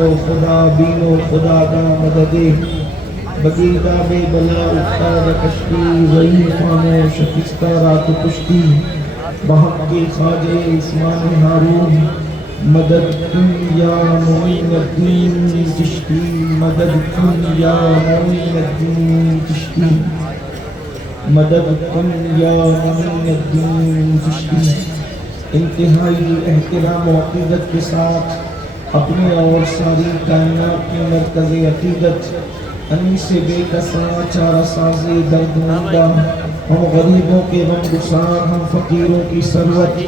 و خدا بین و خدا کا مدد بگیدہ بے بلا افتاد کشتی وہی خاموش شکستہ رات کشتی بحق کے خواجہ عثمان ہارون مدد کن یا معین الدین چشتی مدد کن یا معین الدین چشتی مدد کن یا معین الدین چشتی۔ انتہائی احترام و عقیدت کے ساتھ اپنے اور ساری کائنات کی مرکز عقیدت انیس بے کساں چارہ ساز درد مندہ، ہم غریبوں کے غمگسار، ہم فقیروں کی ثروت،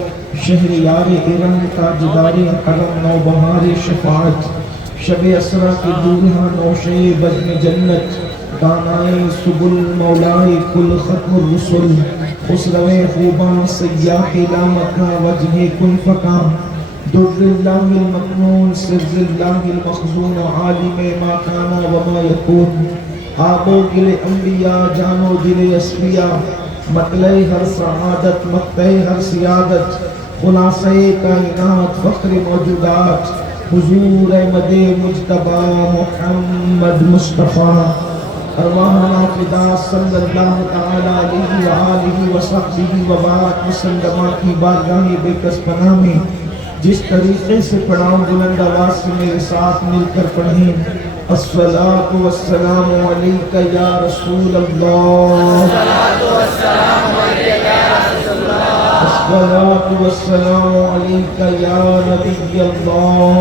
شہر یار ارم تاجدار کرم نوبہار شفاعت، شب اسرا کی دورہاں نوشے بزم جنت، دانائے سبل مولائے کل ختم الرسل، خسروِ خوباں سیاح لامکہ وجہ کل فکا، در اللہ المکنون سر اللہ المخزون عالم ما کانا وما یکون، آب و گل انبیاء جان و دل اسفیاء، مطلع ہر سعادت مقطع ہر سیادت، خلاصہ کائنات فخر موجودات، حضور احمد مجتبی محمد مصطفیٰ، ارواحنا فدا صلی اللہ تعالی علیہ وآلہ وصحبہ وبارک وسلم کی بارگاہ بے کس پناہ میں جس طریقے سے پڑھاؤں بلند آواز سے میرے ساتھ مل کر پڑھیں۔ الصلاة والسلام علیکہ یا رسول اللہ، الصلاة والسلام علیکہ یا نبی اللہ،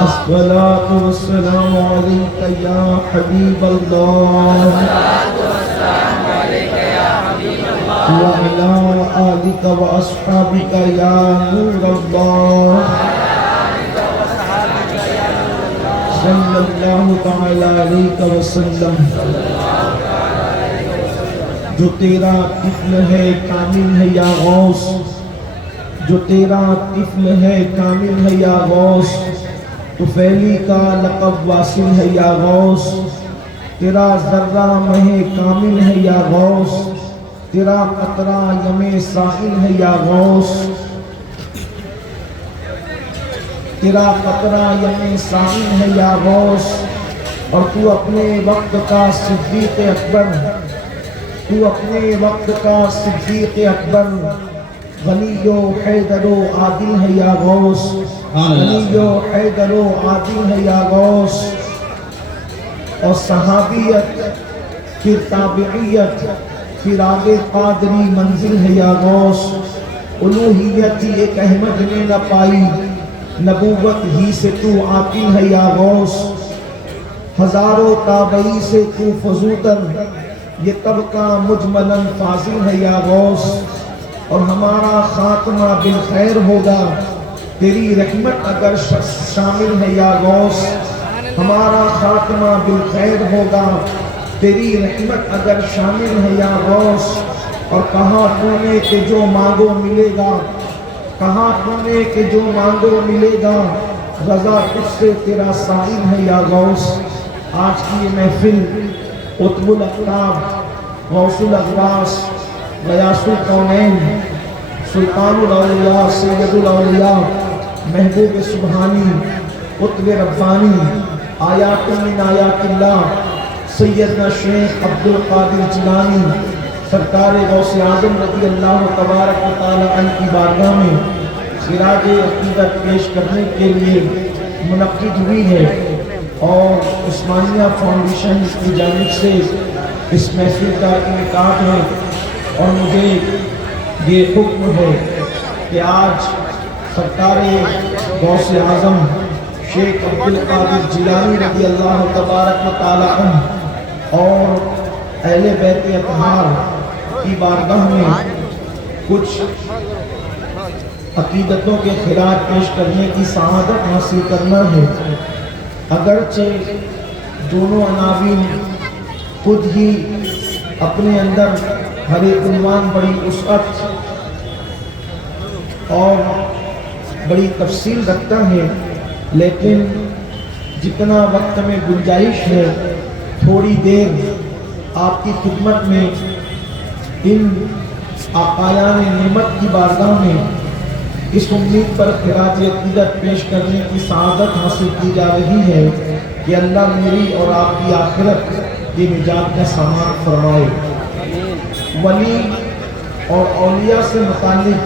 الصلاة والسلام علیکہ یا حبیب اللہ، وعلا آلک و اصحابک یا نور اللہ، صلی اللہ تعالی علیہ وسلم۔ جو تیرا طفل ہے کامل ہے یا غوث، جو تیرا طفل ہے کامل ہے یا غوث، تو فیلی کا لقب واصل ہے یا غوث، تیرا ذرہ مہ کامل ہے یا غوث، تیرا قطرہ یم ساحل ہے یا غوث، تیرا قطرہ یم ساحل ہے یا غوث، اور تو اپنے وقت کا صدیق اکبر، تو اپنے وقت کا صدیق اکبر، غنی و حیدر و عادل ہے یا غوث، غنی و حیدر و عادل ہے یا غوث، اور صحابیت پھر تابعیت پھر آگے قادری منزل ہے یا غوث، الوہیت ایک احمد نے نہ پائی، نبوت ہی سے تو عاقل ہے یا غوث، ہزاروں تابعی سے تو فزوتر، یہ طبقہ مجملاً فاضل ہے یا غوث، اور ہمارا خاتمہ بالخیر ہوگا تیری رحمت اگر شامل ہے یا غوث، ہمارا خاتمہ بالخیر ہوگا تیری رحمت اگر شامل ہے یا غوث، اور کہا تو نے کہ جو مانگو ملے گا، کہا تو نے کہ جو مانگو ملے گا، رضا تجھ سے تیرا سائل ہے یا غوث۔ آج کی یہ محفل قطب الاقطاب، غوث الاغواث، غیاث الکونین، سلطان الاولیاء، سید الاولیاء، محبوب سبحانی، قطب ربانی، آیات من آیات اللہ، سیدنا شیخ عبدالقادر جیلانی، سرکار غوث اعظم رضی اللہ تبارک و تعالی عنہ کی بارگاہ میں خراج عقیدت پیش کرنے کے لیے منعقد ہوئی ہے، اور عثمانیہ فاؤنڈیشن کی جانب سے اس محفل کا انعقاد ہے، اور مجھے یہ حکم ہے کہ آج سرکار غوث اعظم شیخ عبدالقادر جیلانی رضی اللہ تبارک و تعالی عنہ اور اہل بیت اطہار کی بارگاہ میں کچھ عقیدتوں کے خراج پیش کرنے کی سعادت حاصل کرنا ہے۔ اگرچہ دونوں عناوین خود ہی اپنے اندر ہر ایک عنوان بڑی وسعت اور بڑی تفصیل رکھتا ہے، لیکن جتنا وقت میں گنجائش ہے تھوڑی دیر آپ کی خدمت میں ان آقایان نعمت کی بارگاہ میں اس امید پر خراج عقیدت پیش کرنے کی سعادت حاصل کی جا رہی ہے کہ اللہ میری اور آپ کی آخرت کی نجات کا سامان فرمائے۔ ولی اور اولیاء سے متعلق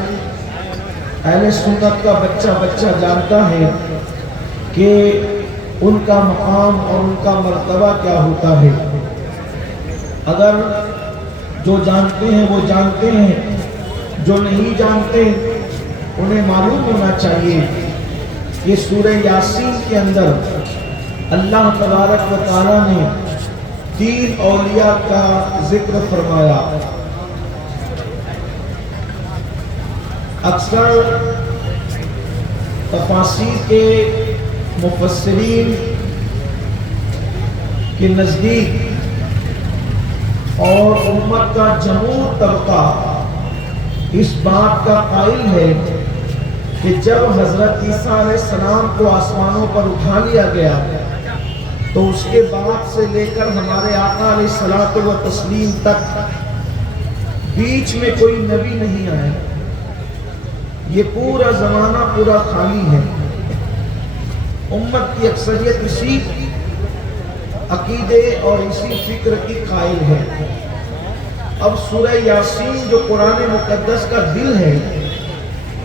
اہل سنت کا بچہ بچہ جانتا ہے کہ ان کا مقام اور ان کا مرتبہ کیا ہوتا ہے۔ اگر جو جانتے ہیں وہ جانتے ہیں، جو نہیں جانتے انہیں معلوم ہونا چاہیے کہ سورہ یاسین کے اندر اللہ تبارک و تعالیٰ نے 3 اولیاء کا ذکر فرمایا۔ اکثر تفاسیر کے مفسرین کے نزدیک اور امت کا جمہور طبقہ اس بات کا قائل ہے کہ جب حضرت عیسیٰ علیہ السلام کو آسمانوں پر اٹھا لیا گیا تو اس کے بعد سے لے کر ہمارے آقا علیہ الصلوۃ والتسلیم تک بیچ میں کوئی نبی نہیں آیا۔ یہ پورا زمانہ پورا خالی ہے۔ امت کی اکثریت اسی عقیدے اور اسی فکر کی قائل ہے۔ اب سورہ یاسین جو قرآن مقدس کا دل ہے،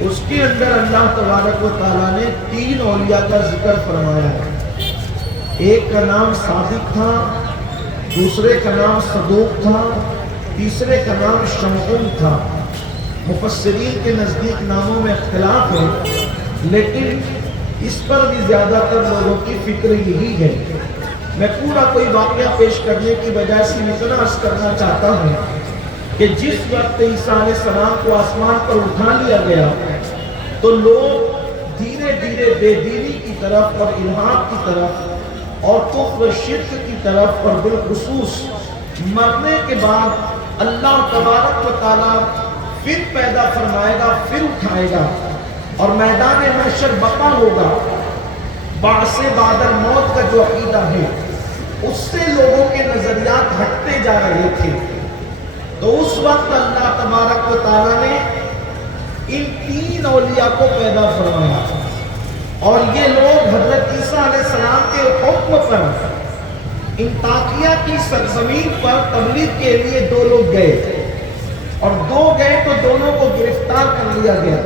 اس کے اندر اللہ تبارک و تعالیٰ نے 3 اولیاء کا ذکر فرمایا ہے۔ ایک کا نام صادق تھا، دوسرے کا نام صدوق تھا، تیسرے کا نام شمعون تھا۔ مفسرین کے نزدیک ناموں میں اختلاف ہے، لیکن اس پر بھی زیادہ تر لوگوں کی فکر یہی ہے۔ میں پورا کوئی واقعہ پیش کرنے کی بجائے صرف اتنا عرض کرنا چاہتا ہوں کہ جس وقت عیسیٰ علیہ السلام کو آسمان پر اٹھا لیا گیا تو لوگ دھیرے دھیرے بے دینی کی طرف اور الحاد کی طرف اور کفر و شرک کی طرف اور بالخصوص مرنے کے بعد اللہ تبارک و تعالیٰ پھر پیدا فرمائے گا، پھر اٹھائے گا اور میدان محشر بقا ہوگا۔ بعث بعد الموت کا جو عقیدہ ہے اس سے لوگوں کے نظریات ہٹتے جا رہے تھے، تو اس وقت اللہ تبارک و تعالیٰ نے ان 3 اولیاء کو پیدا فرمایا، اور یہ لوگ حضرت عیسیٰ علیہ السلام کے حکم پر انطاکیہ کی سرزمین پر تبلیغ کے لیے 2 لوگ گئے، اور 2 گئے تو دونوں کو گرفتار کر لیا گیا۔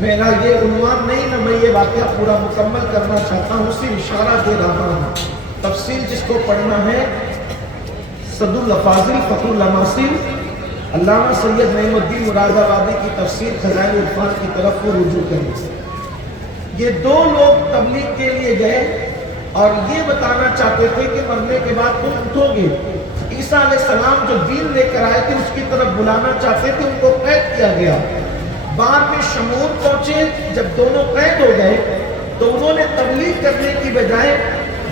میرا یہ عنوان نہیں نہ، میں یہ واقعہ پورا مکمل کرنا چاہتا ہوں، صرف اشارہ دے رہا ہوں۔ تفصیل جس کو پڑھنا ہے صد الافاضل فخر الاماثل علامہ سید نعیم الدین مراد آبادی کی تفسیر خزائن عرفان کی طرف کو رجوع کریں۔ یہ 2 لوگ تبلیغ کے لیے گئے اور یہ بتانا چاہتے تھے کہ مرنے کے بعد تم اٹھو گے۔ عیسیٰ علیہ السلام جو دین لے کر آئے تھے اس کی طرف بلانا چاہتے تھے، ان کو قید کیا گیا۔ بعد میں شمعون پہنچے، جب دونوں قید ہو گئے تو انہوں نے تبلیغ کرنے کی بجائے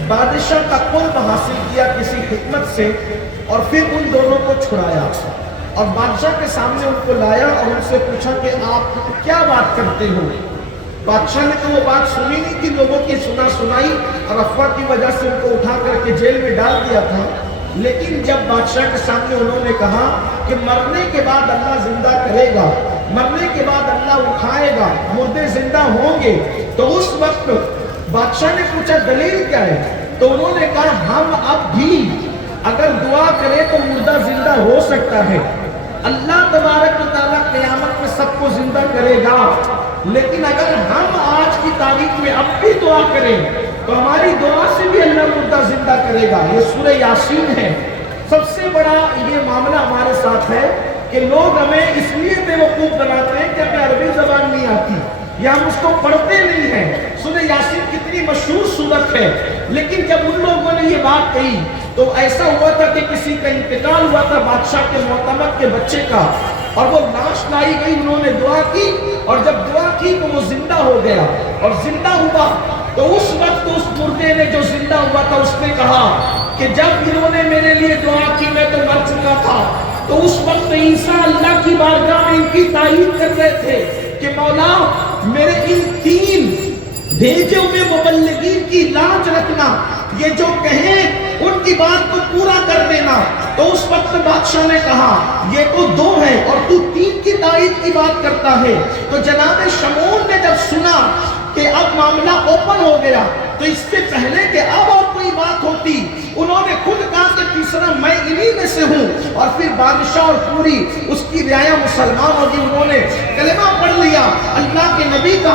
بادشاہ کا قرب حاصل کیا کسی حکمت سے، اور پھر ان دونوں کو چھڑایا اور بادشاہ کے سامنے ان کو لایا اور ان سے پوچھا کہ آپ کیا بات کرتے ہو۔ بادشاہ نے تو وہ بات سنی نہیں تھی، لوگوں کی سنائی اور افواہ کی وجہ سے ان کو اٹھا کر کے جیل میں ڈال دیا تھا۔ لیکن جب بادشاہ کے سامنے انہوں نے کہا کہ مرنے کے بعد اللہ زندہ کرے گا، مرنے کے بعد اللہ اٹھائے گا، مردے زندہ ہوں گے، تو اس وقت بادشاہ نے پوچھا دلیل کیا ہے؟ تو انہوں نے کہا ہم اب بھی اگر دعا کرے تو مردہ زندہ ہو سکتا ہے۔ اللہ تبارک و تعالیٰ قیامت میں سب کو زندہ کرے گا، لیکن اگر ہم آج کی تاریخ میں اب بھی دعا کریں تو ہماری دعا سے بھی اللہ مردہ زندہ کرے گا۔ یہ سورہ یاسین ہے۔ سب سے بڑا یہ معاملہ ہمارے ساتھ ہے کہ لوگ ہمیں اس لیے بیوقوف بناتے ہیں کہ ہمیں عربی زبان نہیں آتی یا ہم اس کو پڑھتے نہیں ہیں۔ سورہ یاسین کتنی مشہور سورت ہے، لیکن جب ان لوگوں نے یہ بات کہی تو ایسا ہوا تھا کہ کسی کا انتقال ہوا تھا بادشاہ کے معتمد کے بچے کا، اور وہ لاش لائی گئی، انہوں نے دعا کی، اور جب دعا کی تو وہ زندہ ہو گیا، اور زندہ ہوا تو اس وقت اس مردے نے جو زندہ ہوا تھا اس نے کہا کہ جب انہوں نے میرے لیے دعا کی میں تو مر چکا تھا، تو اس وقت عیسیٰ اللہ کی بارگاہ میں ان کی تعریف کر رہے تھے کہ مولا میرے ان 3 بھیجے ہوئے مبلغین کی لاج رکھنا، یہ جو کہیں ان کی بات کو پورا کر دینا۔ تو اس وقت بادشاہ نے کہا یہ تو 2 ہے اور تو 3 کی تائید کی بات کرتا ہے۔ تو جناب شمعون نے جب سنا کہ اب معاملہ اوپن ہو گیا، تو اس سے پہلے کہ اب اور کوئی بات ہوتی، انہوں نے خود کہا کہ تیسرا میں انہی میں سے ہوں، اور پھر بادشاہ اور پوری اس کی رعایا مسلمان ہوگی، انہوں نے کلمہ پڑھ لیا اللہ کے نبی کا۔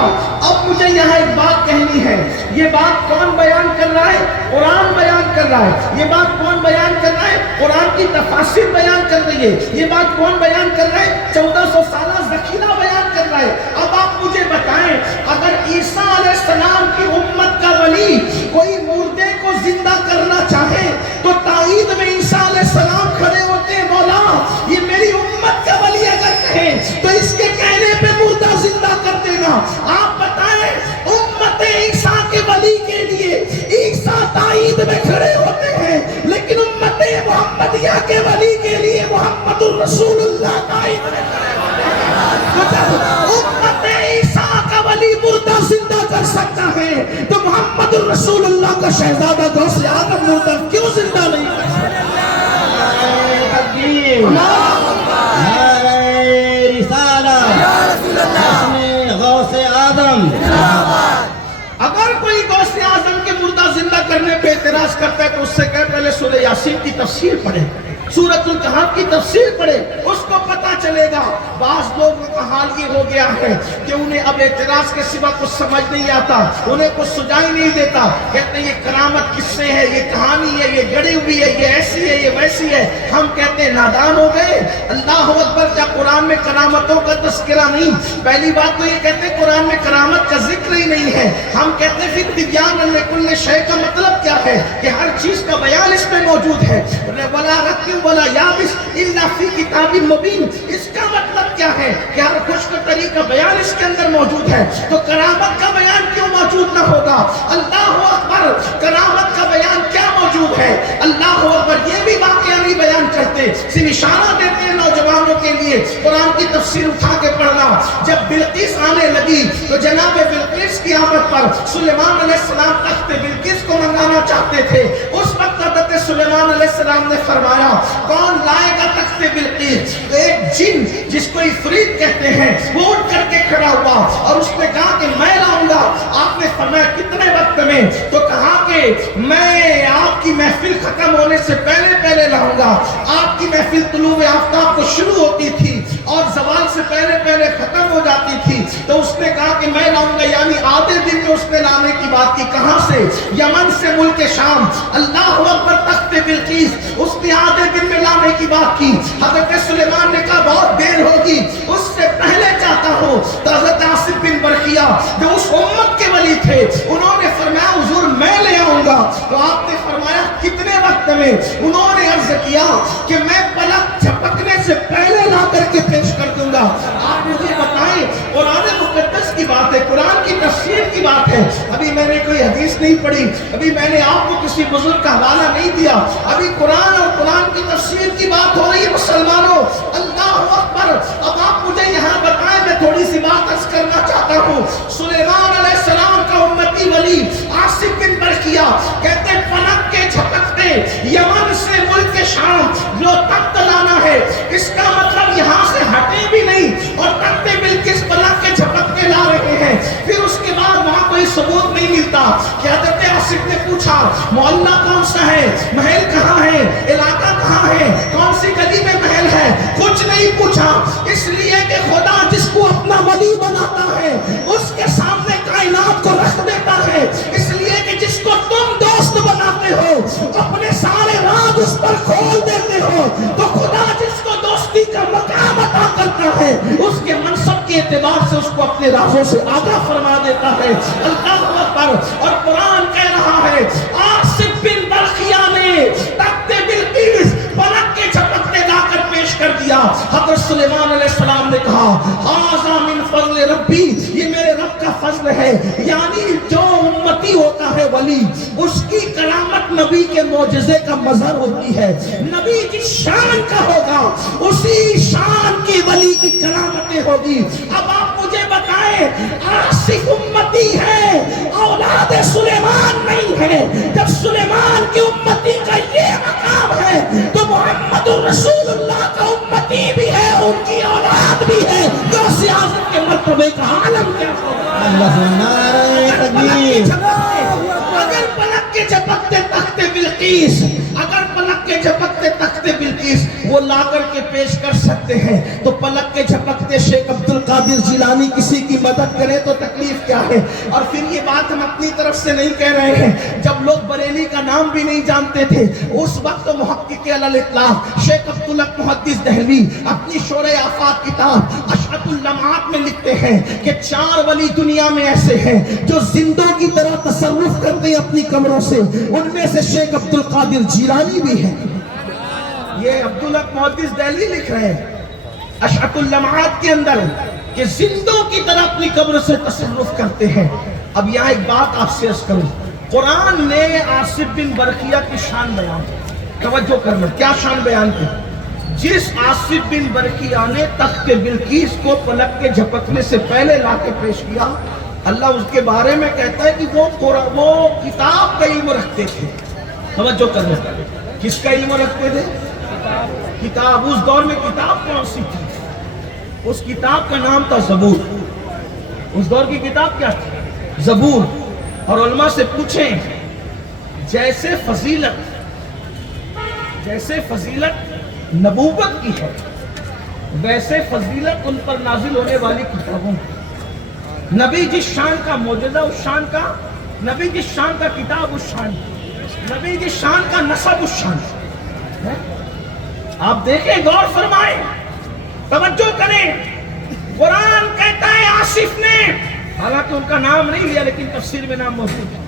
اب مجھے یہاں ایک بات کہنی ہے، یہ بات کون بیان کر رہا ہے؟ قرآن بیان کر رہا ہے۔ یہ بات کون بیان کر رہا ہے؟ قرآن کی تفاسیر بیان کر رہی ہے۔ یہ بات کون بیان کر رہا ہے؟ 1400 سالہ ذخیرہ بیان کر رہا ہے۔ اب آپ مجھے بتائیں، اگر عیسیٰ علیہ السلام کی امت کا ولی کوئی مردے کو زندہ کرنا چاہے تو تائید میں عیسیٰ علیہ السلام کھڑے ہوتے ہیں، مولا یہ میری امت کا ولی اگر کہے تو اس کے کہنے پہ مردہ زندہ کر دینا۔ آپ بتائیں امت عیسیٰ کے ولی کے لیے عیسیٰ تائید میں کھڑے ہوتے ہیں، لیکن امت محمدیہ کے ولی کے لیے محمد الرسول اللہ تائید میں کھڑے ہوتے ہیں۔ تو جب امت عیسیٰ کا ولی مردہ زندہ کر سکتا ہے تو محمد الرسول اللہ کا شہزادہ غوث اعظم مردہ کیوں زندہ نہیں کر سکتا؟ غوث اعظم۔ اگر کوئی غوث اعظم کے مردہ زندہ کرنے پہ اعتراض کرتا ہے تو اس سے کہ پہلے سورہ یاسین کی تفسیر پڑھے، سورۃ الکہف کی تفسیر پڑھے، اس کو پتا چلے گا۔ بعض لوگوں کا حال یہ ہو گیا ہے کہ انہیں اب اعتراض کے سوا کچھ سمجھ نہیں آتا، انہیں کچھ سجائی نہیں دیتا، کہتے ہیں یہ کرامت کس سے ہے، یہ کہانی ہے، یہ گڑی ہوئی ہے، یہ ایسی ہے، یہ ویسی ہے۔ ہم کہتے ہیں نادان ہو گئے۔ اللہ اکبر، کیا قرآن میں کرامتوں کا تذکرہ نہیں؟ پہلی بات تو یہ کہتے ہیں قرآن میں کرامت کا ذکر ہی نہیں ہے۔ ہم کہتے ہیں پھر تبیان لکل شیء کا مطلب کیا ہے کہ ہر چیز کا بیان اس میں موجود ہے۔ ولا رتب ولا یابس الا فی کتاب مبین، اس کا مطلب کیا ہے کہ ہر خشک تری کا بیان اس کے اندر موجود ہے۔ تو کرامت کا بیان کیوں موجود نہ ہوگا؟ اللہ اکبر، کرامت کا بیان کیا موجود ہے؟ اللہ اکبر، یہ بھی واقعہ نہیں بیان کرتے، صرف اشارہ دیتے ہیں نوجوانوں کے لیے۔ قرآن کی تفسیر اٹھا کے پڑھنا۔ جب بلقیس آنے لگی تو جناب بلقیس کی آمد پر سلیمان علیہ السلام تخت بلقیس کو منگانا چاہتے تھے۔ اس وقت حضرت سلیمان علیہ السلام نے فرمایا کون لائے گا تخت بلقیس؟ ایک جن جس کو عفریت کہتے ہیں وہ اٹھ کر کے کھڑا ہوا اور اس نے کہا کہ میں لاؤں گا۔ آپ نے فرمایا کتنے وقت میں؟ تو کہا کہ میں آپ کی محفل ختم ہونے سے پہلے پہلے لاؤں گا۔ آپ کی محفل طلوع آفتاب کو شروع ہوتی تھی اور زوال سے پہلے پہلے ختم ہو جاتی تھی، تو اس نے کہا کہ میں لاؤں گا، یعنی آدھے دن میں اس نے لانے کی بات کی۔ کہاں سے؟ یمن سے، ملک شام۔ اللہ اکبر، تخت بلقیس اس نے آدھے دن میں لانے کی بات کی۔ حضرت سلیمان نے کہا بہت دیر ہوگی، اس سے پہلے چاہتا ہوں۔ تو حضرت آصف بن برقیہ جو اس امت کے ولی تھے، انہوں نے فرمایا حضور میں لے آؤں گا۔ تو آپ نے فرمایا کتنے وقت میں؟ انہوں نے عرض کیا کہ میں پلک جھپکنے سے پہلے لا کر کے پیش کر دوں گا۔ آپ مجھے بتائیں، قرآن مقدس کی بات ہے، قرآن کی تفسیر کی بات ہے۔ ابھی میں نے کوئی حدیث نہیں پڑھی، ابھی میں نے آپ کو کسی بزرگ کا حوالہ نہیں دیا، ابھی قرآن اور قرآن کی تفسیر کی بات ہو رہی ہے مسلمانوں۔ اللہ اکبر، اب آپ مجھے یہاں بتائیں، میں تھوڑی سی بات عرض کرنا چاہتا ہوں۔ سلیمان علیہ السلام کا امتی ولی آصف بن برقیہ کہتے ہیں پلک کے جھپکتے یمن سے ملک شام جو تخت لانا ہے، اس کا مطلب یہاں سے ہٹے بھی نہیں اور تخت بلقیس پلک کے جھپکتے لا رہے ہیں۔ پھر اس کے بعد وہاں کوئی ثبوت نہیں ملتا کہ حضرت آصف نے پوچھا محلہ کون سا ہے، محل کہاں ہے، علاقہ کہاں ہے، کون سی گلی میں محل ہے، کچھ نہیں پوچھا، اس لیے کہ خدا جس کو اپنا ولی بناتا ہے اس کے سامنے کائنات کو رکھ دیتا ہے۔ اس لیے کہ جس کو تم دوست بناتے ہو اپنے سارے راز اس پر کھول دیتے ہو، تو خدا جس کو دوستی کا مقام عطا کرتا ہے اس کے منصب کے اعتبار سے اس کو اپنے رازوں سے آگاہ فرما دیتا ہے۔ اللہ اکبر، اور قرآن کہہ رہا ہے آصف بن برقیہ نے تخت بلقیس پلک کے جھپکتے لا کر پیش کر دیا۔ حضرت سلیمان علیہ السلام نے کہا ھذا من فضل ربی، یہ میرے رب کا فضل ہے، یعنی جو امتی ہوتا ہے ولی اس کی کرامت نبی کے معجزے کا مظہر ہوتی ہے۔ نبی جس شان کا ہوگا اسی شان کی ولی کی کرامتیں ہوگی۔ اب آپ مجھے بتائیں آصف امتی ہے، اولاد سلیمان نہیں ہے. جب سلیمان کی امتی کا یہ مقام ہے تو محمد الرسول اللہ کا امتی بھی ہے, ان کی اولاد بھی ہے. غوث اعظم کے مرتبے کا عالم کیا اگر پلک کے جھپکتے تخت بلقیس, اگر پلک کے جھپکتے تخت بلقیس وہ لا کر کے پیش کر سکتے ہیں تو پلک کے جھپکتے شیخ عبد القادر جیلانی کسی کی مدد کرے تو تکلیف کیا ہے. اور پھر یہ بات ہم اپنی طرف سے نہیں کہہ رہے ہیں, جب لوگ بریلی کا نام بھی نہیں جانتے تھے اس وقت محقق علی الاطلاق شیخ عبدالحق محدث دہلوی اپنی شورِ آفاق کتاب اشعت اللمعات میں لکھتے ہیں کہ 4 ولی دنیا میں ایسے ہیں جو زندوں کی طرح تصرف کرتے ہیں اپنی کمروں سے, ان میں سے شیخ عبد القادر جیلانی بھی ہے. یہ عبدالحق محدث دہلوی لکھ رہے ہیں اشعت اللمعات کے اندر کہ زندوں کی طرح اپنی قبر سے تصرف کرتے ہیں. اب یہاں ایک بات آپ سے عرض کروں, قرآن نے آصف بن برقیہ کی شان بیان کی, توجہ کرنا کیا شان بیان کی. جس آصف بن برقیہ نے تخت بلقیس کو پلک کے جھپکنے سے پہلے لا کے پیش کیا, اللہ اس کے بارے میں کہتا ہے کہ وہ کتاب کا علم رکھتے تھے. توجہ کرنا, کس کا علم رکھتے تھے؟ کتاب. اس دور میں کتاب کون سی تھی؟ اس کتاب کا نام تھا زبور. اس دور کی کتاب کیا تھی؟ زبور. اور علماء سے پوچھیں, جیسے فضیلت نبوت کی ہے ویسے فضیلت ان پر نازل ہونے والی کتابوں کی. نبی جس شان کا معجزہ اس شان کا, نبی جس شان کا کتاب اس شان کا, نبی جس شان کا نسب اس شان کا. آپ دیکھیں, غور فرمائیں, توجہ کریں. قرآن کہتا ہے آصف نے, حالانکہ ان کا نام نہیں لیا لیکن تفسیر میں نام موجود ہے,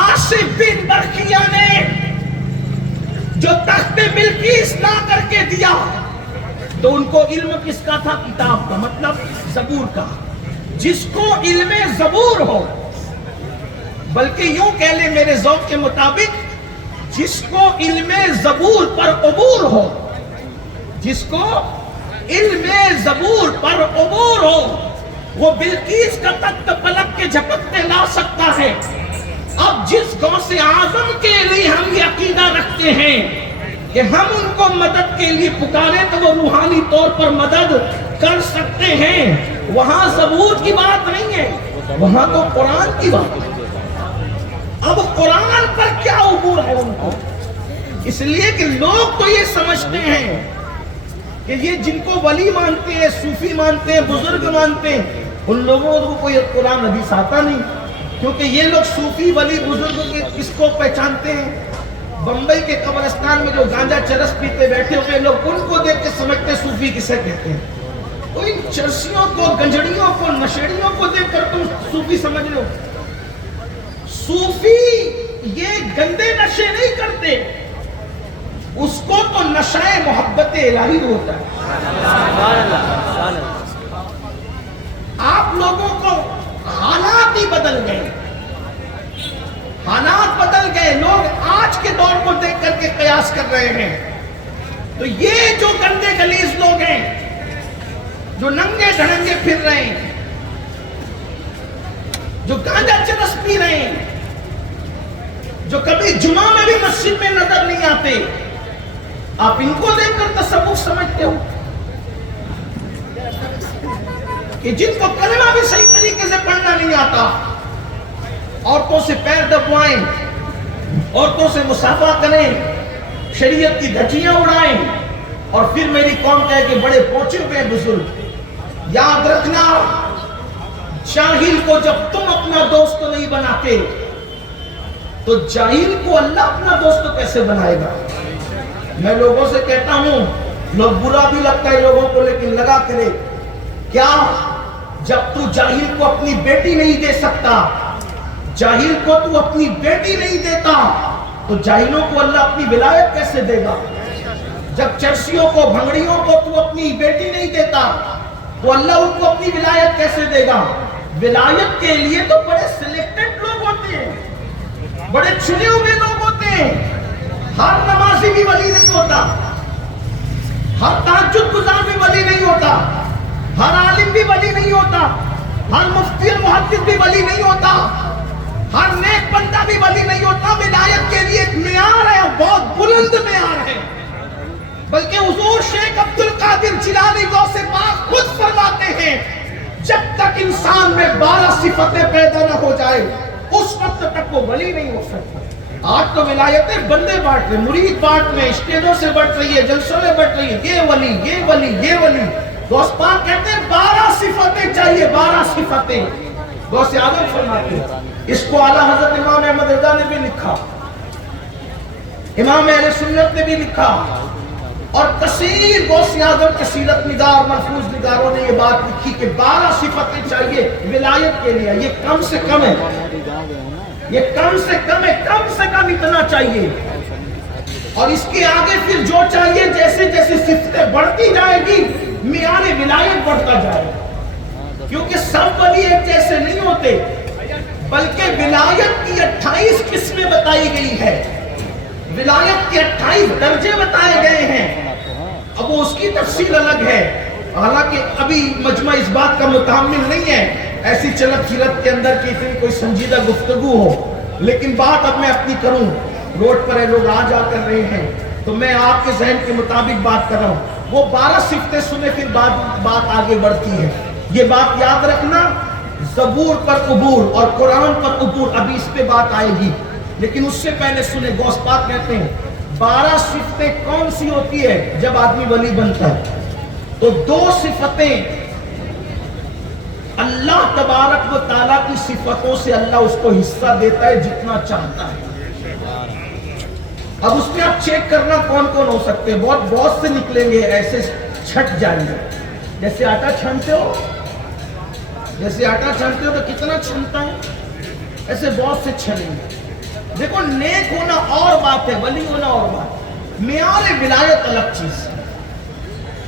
آصف بن برقیہ نے جو تخت بلقیس لا کر کے دیا تو ان کو علم کس کا تھا؟ کتاب کا, مطلب زبور کا. جس کو علم زبور ہو, بلکہ یوں کہہ لیں میرے ذوق کے مطابق, جس کو علم زبور پر عبور ہو, جس کو علم زبور پر عبور ہو, وہ بلقیس کا تخت پلک کے جھپکتے لا سکتا ہے. اب جس غوث اعظم کے لیے ہم یہ عقیدہ رکھتے ہیں کہ ہم ان کو مدد کے لیے پکارے تو وہ روحانی طور پر مدد کر سکتے ہیں, وہاں زبور کی بات نہیں ہے, وہاں تو قرآن کی بات ہے. اب قرآن پر کیا عبور ہے ان کو؟ اس لیے کہ لوگ تو یہ سمجھتے ہیں کہ یہ جن کو ولی مانتے ہیں, صوفی مانتے ہیں, بزرگ مانتے ہیں, ان لوگوں کو یہ قرآن حدیث آتا نہیں, کیونکہ یہ لوگ صوفی ولی بزرگ کے کس کو پہچانتے ہیں؟ بمبئی کے قبرستان میں جو گانجا چرس پیتے بیٹھے ہوئے لوگ, ان کو دیکھ کے سمجھتے صوفی کسے کہتے ہیں. تو ان چرسیوں کو, گنجڑیوں کو, نشیڑیوں کو دیکھ کر تم صوفی سمجھ رہے ہو. صوفی یہ گندے نشے نہیں کرتے, اس کو تو نشہ محبت الہی ہوتا ہے. آپ لوگوں کو حالات ہی بدل گئے, حالات بدل گئے. لوگ آج کے دور کو دیکھ کر کے قیاس کر رہے ہیں. تو یہ جو گندے غلیظ لوگ ہیں, جو ننگے ڈھڑنگے پھر رہے ہیں, جو گانجا چرس پی رہے ہیں, جو کبھی جمعہ میں بھی مسجد میں نظر نہیں آتے, آپ ان کو دیکھ کر تصوف سمجھتے ہو کہ جن کو کلمہ بھی صحیح طریقے سے پڑھنا نہیں آتا, عورتوں سے پیر دبوائیں, عورتوں سے مصافحہ کریں, شریعت کی دھجیاں اڑائیں, اور پھر میری قوم کہے کہ بڑے پہنچے ہوئے بزرگ. یاد رکھنا, جاہل کو جب تم اپنا دوست نہیں بناتے تو جاہل کو اللہ اپنا دوست کیسے بنائے گا؟ میں لوگوں سے کہتا ہوں, لوگ برا بھی لگتا ہے لوگوں کو, لیکن لگا کرے کیا, جب تو جاہل کو اپنی بیٹی نہیں دے سکتا, جاہل کو تو اپنی بیٹی نہیں دیتا, تو جاہلوں کو اللہ اپنی ولایت کیسے دے گا؟ جب چرسیوں کو, بھنگڑیوں کو تو اپنی بیٹی نہیں دیتا, تو اللہ ان کو اپنی ولایت کیسے دے گا؟ ولایت کے لیے تو بڑے سلیکٹڈ لوگ ہوتے ہیں, بڑے چنے ہوئے لوگ ہوتے ہیں. ہر نمازی بھی ولی نہیں ہوتا, ہر تہجد گزار بھی ولی نہیں ہوتا, ہر عالم بھی ولی نہیں ہوتا, ہر مفتی اور محدث بھی ولی نہیں ہوتا, ہر نیک ایک بندہ بھی ولی نہیں ہوتا. ولایت کے لیے ایک معیار ہے اور بہت بلند معیار ہے. بلکہ حضور شیخ عبد القادر جیلانی غوث پاک خود فرماتے ہیں جب تک انسان میں 12 صفتیں پیدا نہ ہو جائے اس وقت تک وہ ولی نہیں ہو سکتا. آج تو ولایتیں بندے بانٹ رہے, مرید بانٹ رہے, اسٹیجوں سے بڑھ رہی ہے, جلسوں میں بڑھ رہی ہے, یہ ولی, یہ ولی, یہ ولی. غوث پاک کہتے ہیں 12 صفتیں چاہیے, 12 صفتیں. غوث اعظم فرماتے ہیں. اس کو اعلیٰ حضرت امام احمد رضا نے بھی لکھا, امام اہل سنت نے بھی لکھا, اور کثیر غوث اعظم کے سیرت نگار محفوظ نگاروں نے یہ بات لکھی کہ 12 صفتیں چاہیے ولایت کے لیے. یہ کم سے کم ہے, یہ کم سے کم ہے, کم سے کم اتنا چاہیے. اور اس کے آگے پھر جو چاہیے, جیسے جیسے صفتیں بڑھتی جائے گی معیار ولایت بڑھتا جائے گا. کیونکہ سب ولی ایک جیسے نہیں ہوتے, بلکہ ولایت کی 28 قسمیں بتائی گئی ہے, ولایت کے 28 درجے بتائے گئے ہیں. اب وہ اس کی تفصیل الگ ہے, حالانکہ ابھی مجمع اس بات کا متحمل نہیں ہے ایسی چلت پھرت کے اندر کی اتنی کوئی سنجیدہ گفتگو ہو. لیکن بات اب میں اپنی کروں, روڈ پر لوگ آ جا کر رہے ہیں تو میں آپ کے ذہن کے مطابق بات کر رہا ہوں. وہ 12 صفتیں سنے پھر بات آگے بڑھتی ہے. یہ بات یاد رکھنا, زبور پر عبور اور قرآن پر عبور, ابھی اس پہ بات آئے گی. لیکن اس سے پہلے سنے, غوث پاک کہتے ہیں 12 صفتیں کون سی ہوتی ہے جب آدمی ولی بنتا ہے؟ تو 2 صفتیں اللہ تبارک و تعالیٰ کی صفتوں سے اللہ اس کو حصہ دیتا ہے جتنا چاہتا ہے. اب اس میں آپ چیک کرنا کون کون ہو سکتے ہیں. بہت سے نکلیں گے, ایسے چھٹ جائیں گے. جیسے آٹا چھانتے ہو, جیسے آٹا چھانتے ہو تو کتنا چھنتا ہے, ایسے بہت سے چھنیں گے. دیکھو نیک ہونا اور بات ہے, ولی ہونا اور بات. معیار ولایت الگ چیز.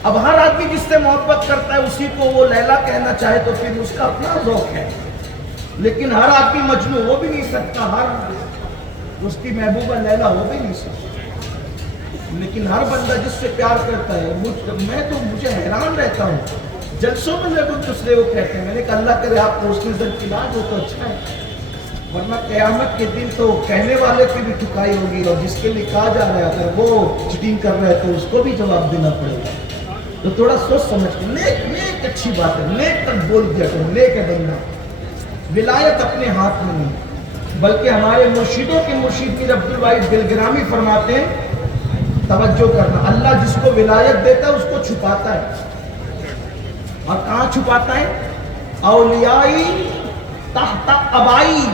اب ہر آدمی جس سے محبت کرتا ہے اسی کو وہ لیلا کہنا چاہے تو پھر اس کا اپنا ذوق ہے. لیکن ہر آدمی مجنوں ہو بھی نہیں سکتا, ہر اس کی محبوبہ لیلا ہو بھی نہیں سکتا. لیکن ہر بندہ جس سے پیار کرتا ہے, مجھے حیران رہتا ہوں جلسوں میں لوگ دوسرے کو کہتے ہیں. میں نے کہا اللہ کرے آپ کو اس نظر کی علاج ہو تو اچھا ہے, ورنہ قیامت کے دن تو کہنے والے کی بھی ٹھکائی ہوگی, اور جس کے لیے کہا جا رہا ہے اگر وہ چیٹنگ کر رہا ہے تو اس کو بھی جواب دینا پڑے گا. تو تھوڑا سوچ سمجھ کے, نیک اچھی بات ہے, نیک تک بول دیا کرو, نیک ہے بننا. ولایت اپنے ہاتھ میں نہیں, بلکہ ہمارے مرشدوں کے مرشد میر عبد الواحد دلگرامی فرماتے ہیں توجہ کرنا, اللہ جس کو ولایت دیتا ہے اس کو چھپاتا ہے. اور کہاں چھپاتا ہے؟ اولیائی تحت ابائی,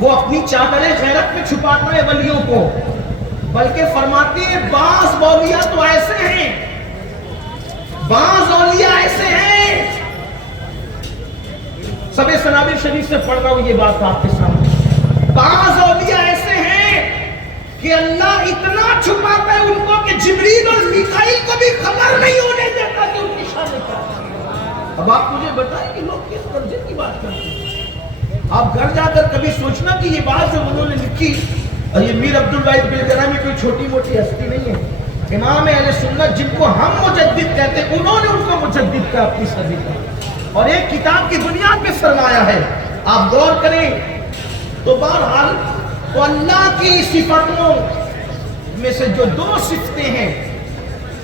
وہ اپنی چادر غیرت میں چھپاتا ہے ولیوں کو. بلکہ فرماتے ہیں بعض اولیاء تو ایسے ہیں, بعض اولیاء ایسے ہیں, سب سنابل شریف سے پڑھ رہا ہوں یہ بات آپ کے سامنے. بعض اولیاء ایسے ہیں کہ اللہ اتنا چھپاتا ہے ان کو کہ جبریل اور میکائیل کو بھی خبر نہیں ہونے دیتا کہ ان کی شان کیا ہے. اب آپ مجھے بتائیں کہ لوگ کس درجے کی بات کرتے ہیں. آپ گھر جا کر کبھی سوچنا کہ یہ بات جو انہوں نے لکھی, اور یہ میر عبد الواحد دلگرامی کوئی چھوٹی موٹی ہستی نہیں ہے. امام اہل سنت جن کو ہم مجدد کہتے ہیں, انہوں نے ان کو مجدد کہا اپنی صدی کا, اور ایک کتاب کی بنیاد پہ فرمایا ہے. آپ غور کریں تو بہرحال تو اللہ کی صفتوں میں سے جو 2 صفتیں ہیں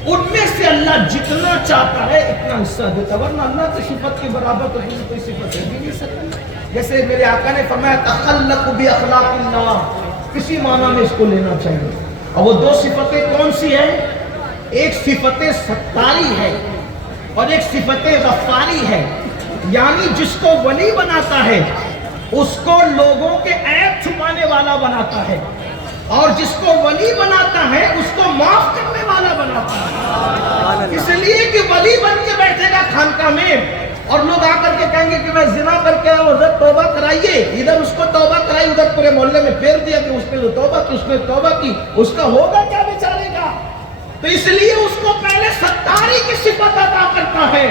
ان میں سے اللہ جتنا چاہتا ہے اتنا حصہ دیتا, ورنہ اللہ کی صفت کے برابر تو کوئی صفت ہے بھی نہیں سکتی. جیسے میرے آقا نے فرمایا تخلق باخلاق اللہ, کسی معنی میں اس کو لینا چاہیے. اور وہ 2 صفتیں کون سی ہیں؟ ایک صفت ستاری ہے اور ایک صفت غفاری ہے. یعنی جس کو ولی بناتا ہے اس کو لوگوں کے عیب چھپانے والا بناتا ہے, اور جس کو ولی بناتا ہے اس کو معاف کرنے والا بناتا ہے. اس لیے کہ ولی بن کے بیٹھے گا خانقاہ میں اور لوگ آ کر کے کہیں گے کہ میں زنا کر کے آیا, ادھر توبہ کرائیے, ادھر اس کو توبہ کرائی, ادھر پورے محلے میں پھیر دیا کہ اس نے جو توبہ کی, اس نے توبہ کی, اس کا ہوگا کیا بیچارے گا. تو اس لیے اس کو پہلے ستاری کی صفت عطا کرتا ہے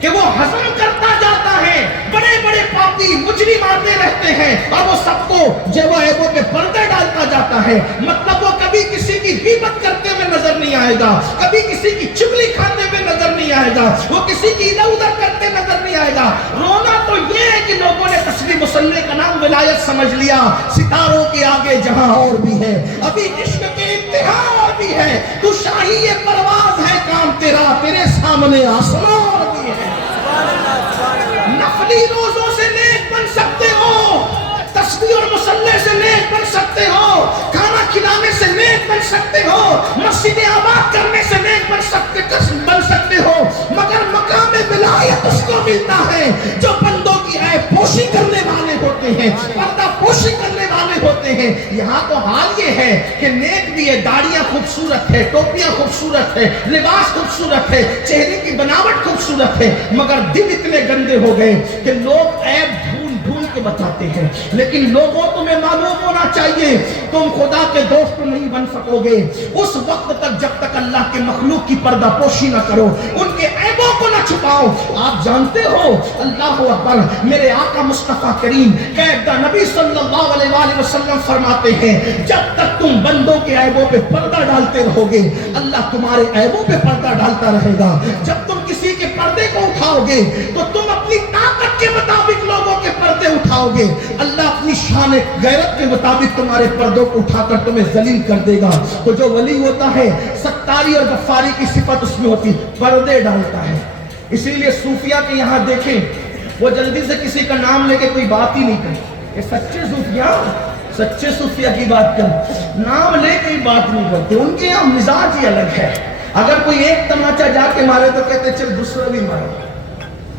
کہ وہ ہضم کرتا جاتا ہے. بڑے بڑے پاپی مجرم آتے رہتے ہیں اور وہ سب کو جیبوں عیبوں پہ پردے ڈالتا جاتا ہے. مطلب وہ کبھی کسی کی غیبت کرتے ہوئے نظر نہیں آئے گا, کبھی کسی کی چغلی کھاتے ہوئے نظر نہیں آئے گا, وہ کسی کی ادھر ادھر کرتے نظر نہیں آئے گا. رونا تو یہ ہے کہ لوگوں نے تسلیم مسلح کا نام ولایت سمجھ لیا، ستاروں کے آگے جہاں اور بھی ہے، ابھی عشق کے انتہا اور بھی ہے، تو شاہی پرواز ہے کام تیرا، تیرے سامنے آسمان اور بھی ہے۔ نفلی روزوں سے نیک بن سکتے ہو، تسبیح اور مصلی سے نیک بن سکتے ہو، کھانا کھلانے سے نیک بن سکتے ہو، مسجدیں آباد کرنے سے نیک بن سکتے ہو، مگر مقام ولایت اس کو ملتا ہے جو بندوں کی عیب پوشی کرنے والے ہوتے ہیں، پردہ پوشی کرنے والے ہوتے ہیں۔ یہاں تو حال یہ ہے کہ نیک بھی ہے، داڑیاں خوبصورت ہے، ٹوپیاں خوبصورت ہے، لباس خوبصورت ہے، چہرے کی بناوٹ خوبصورت ہے، مگر دل اتنے گندے ہو گئے کہ لوگ عیب ڈھونڈ کے بتاتے ہیں۔ لیکن لوگوں تمہیں معلوم ہونا چاہیے تم خدا کے دوست نہیں بن سکو گے اس وقت تک جب تک اللہ کے مخلوق کی پردہ پوشی نہ کرو، ان کے عیبوں کو نہ چھپاؤ۔ آپ جانتے ہو، اللہ اکبر، میرے آقا مصطفیٰ کریم قیدہ نبی صلی اللہ علیہ وآلہ وسلم فرماتے ہیں جب تک تم بندوں کے عیبوں پہ پردہ ڈالتے رہو گے اللہ تمہارے عیبوں پہ پردہ ڈالتا رہے گا۔ جب تم کسی کے پردے کو اٹھاؤ گے تو تم اپنی طاقت کے مطابق لوگوں کے پردے اٹھاؤ گے، اللہ اپنی شان غیرت کے مطابق تمہارے پردوں کو اٹھا کر تمہیں ذلیل کر دے گا۔ تو جو ولی ہوتا ہے ستاری اور غفاری کی صفت اس میں ہوتی، پردے ڈالتا ہے۔ اسی لیے صوفیہ کے یہاں دیکھیں وہ جلدی سے کسی کا نام لے کے کوئی بات ہی نہیں کرتے، یہ سچے صوفیہ کی بات کریں، نام لے کے ہی بات نہیں کرتے، ان کے یہاں مزاج ہی الگ ہے۔ اگر کوئی ایک تماچا جا کے مارے تو کہتے چل دوسرا بھی مارے۔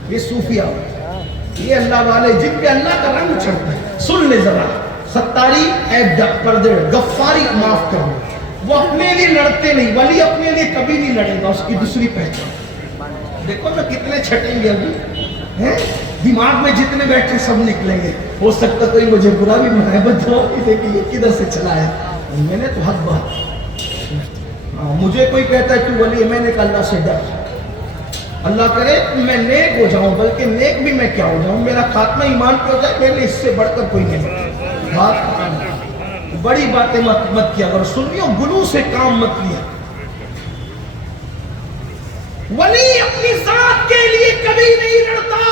یہ صوفیہ یہ اللہ والے جن پہ اللہ کا رنگ چڑھتا ہے۔ سن لے ذرا، ستاری عیب پردے، غفاری معاف کرنا، وہ اپنے لیے لڑتے نہیں، ولی اپنے لیے کبھی نہیں لڑے گا، اس کی دوسری پہچان۔ دیکھو نا کتنے چھٹیں گے ابھی، دماغ میں جتنے بیٹھے سب نکلیں گے۔ ہو سکتا کوئی مجھے برا بھی منائے بتاؤ کہ یہ کدھر سے چلا ہے، میں نے تو حق بات، مجھے کوئی کہتا ہے تو ولی ہے، میں نے کہا اللہ سے ڈر، اللہ کرے میں نیک ہو جاؤں، بلکہ نیک بھی میں کیا ہو جاؤں، میرا خاتمہ ایمان پہ ہو جائے، میرے اس سے بڑھ کر کوئی نہیں۔ بات بڑی باتیں مت کیا، اگر سنیو گلو سے کام مت لیا۔ ولی اپنی ذات کے لیے کبھی نہیں لڑتا،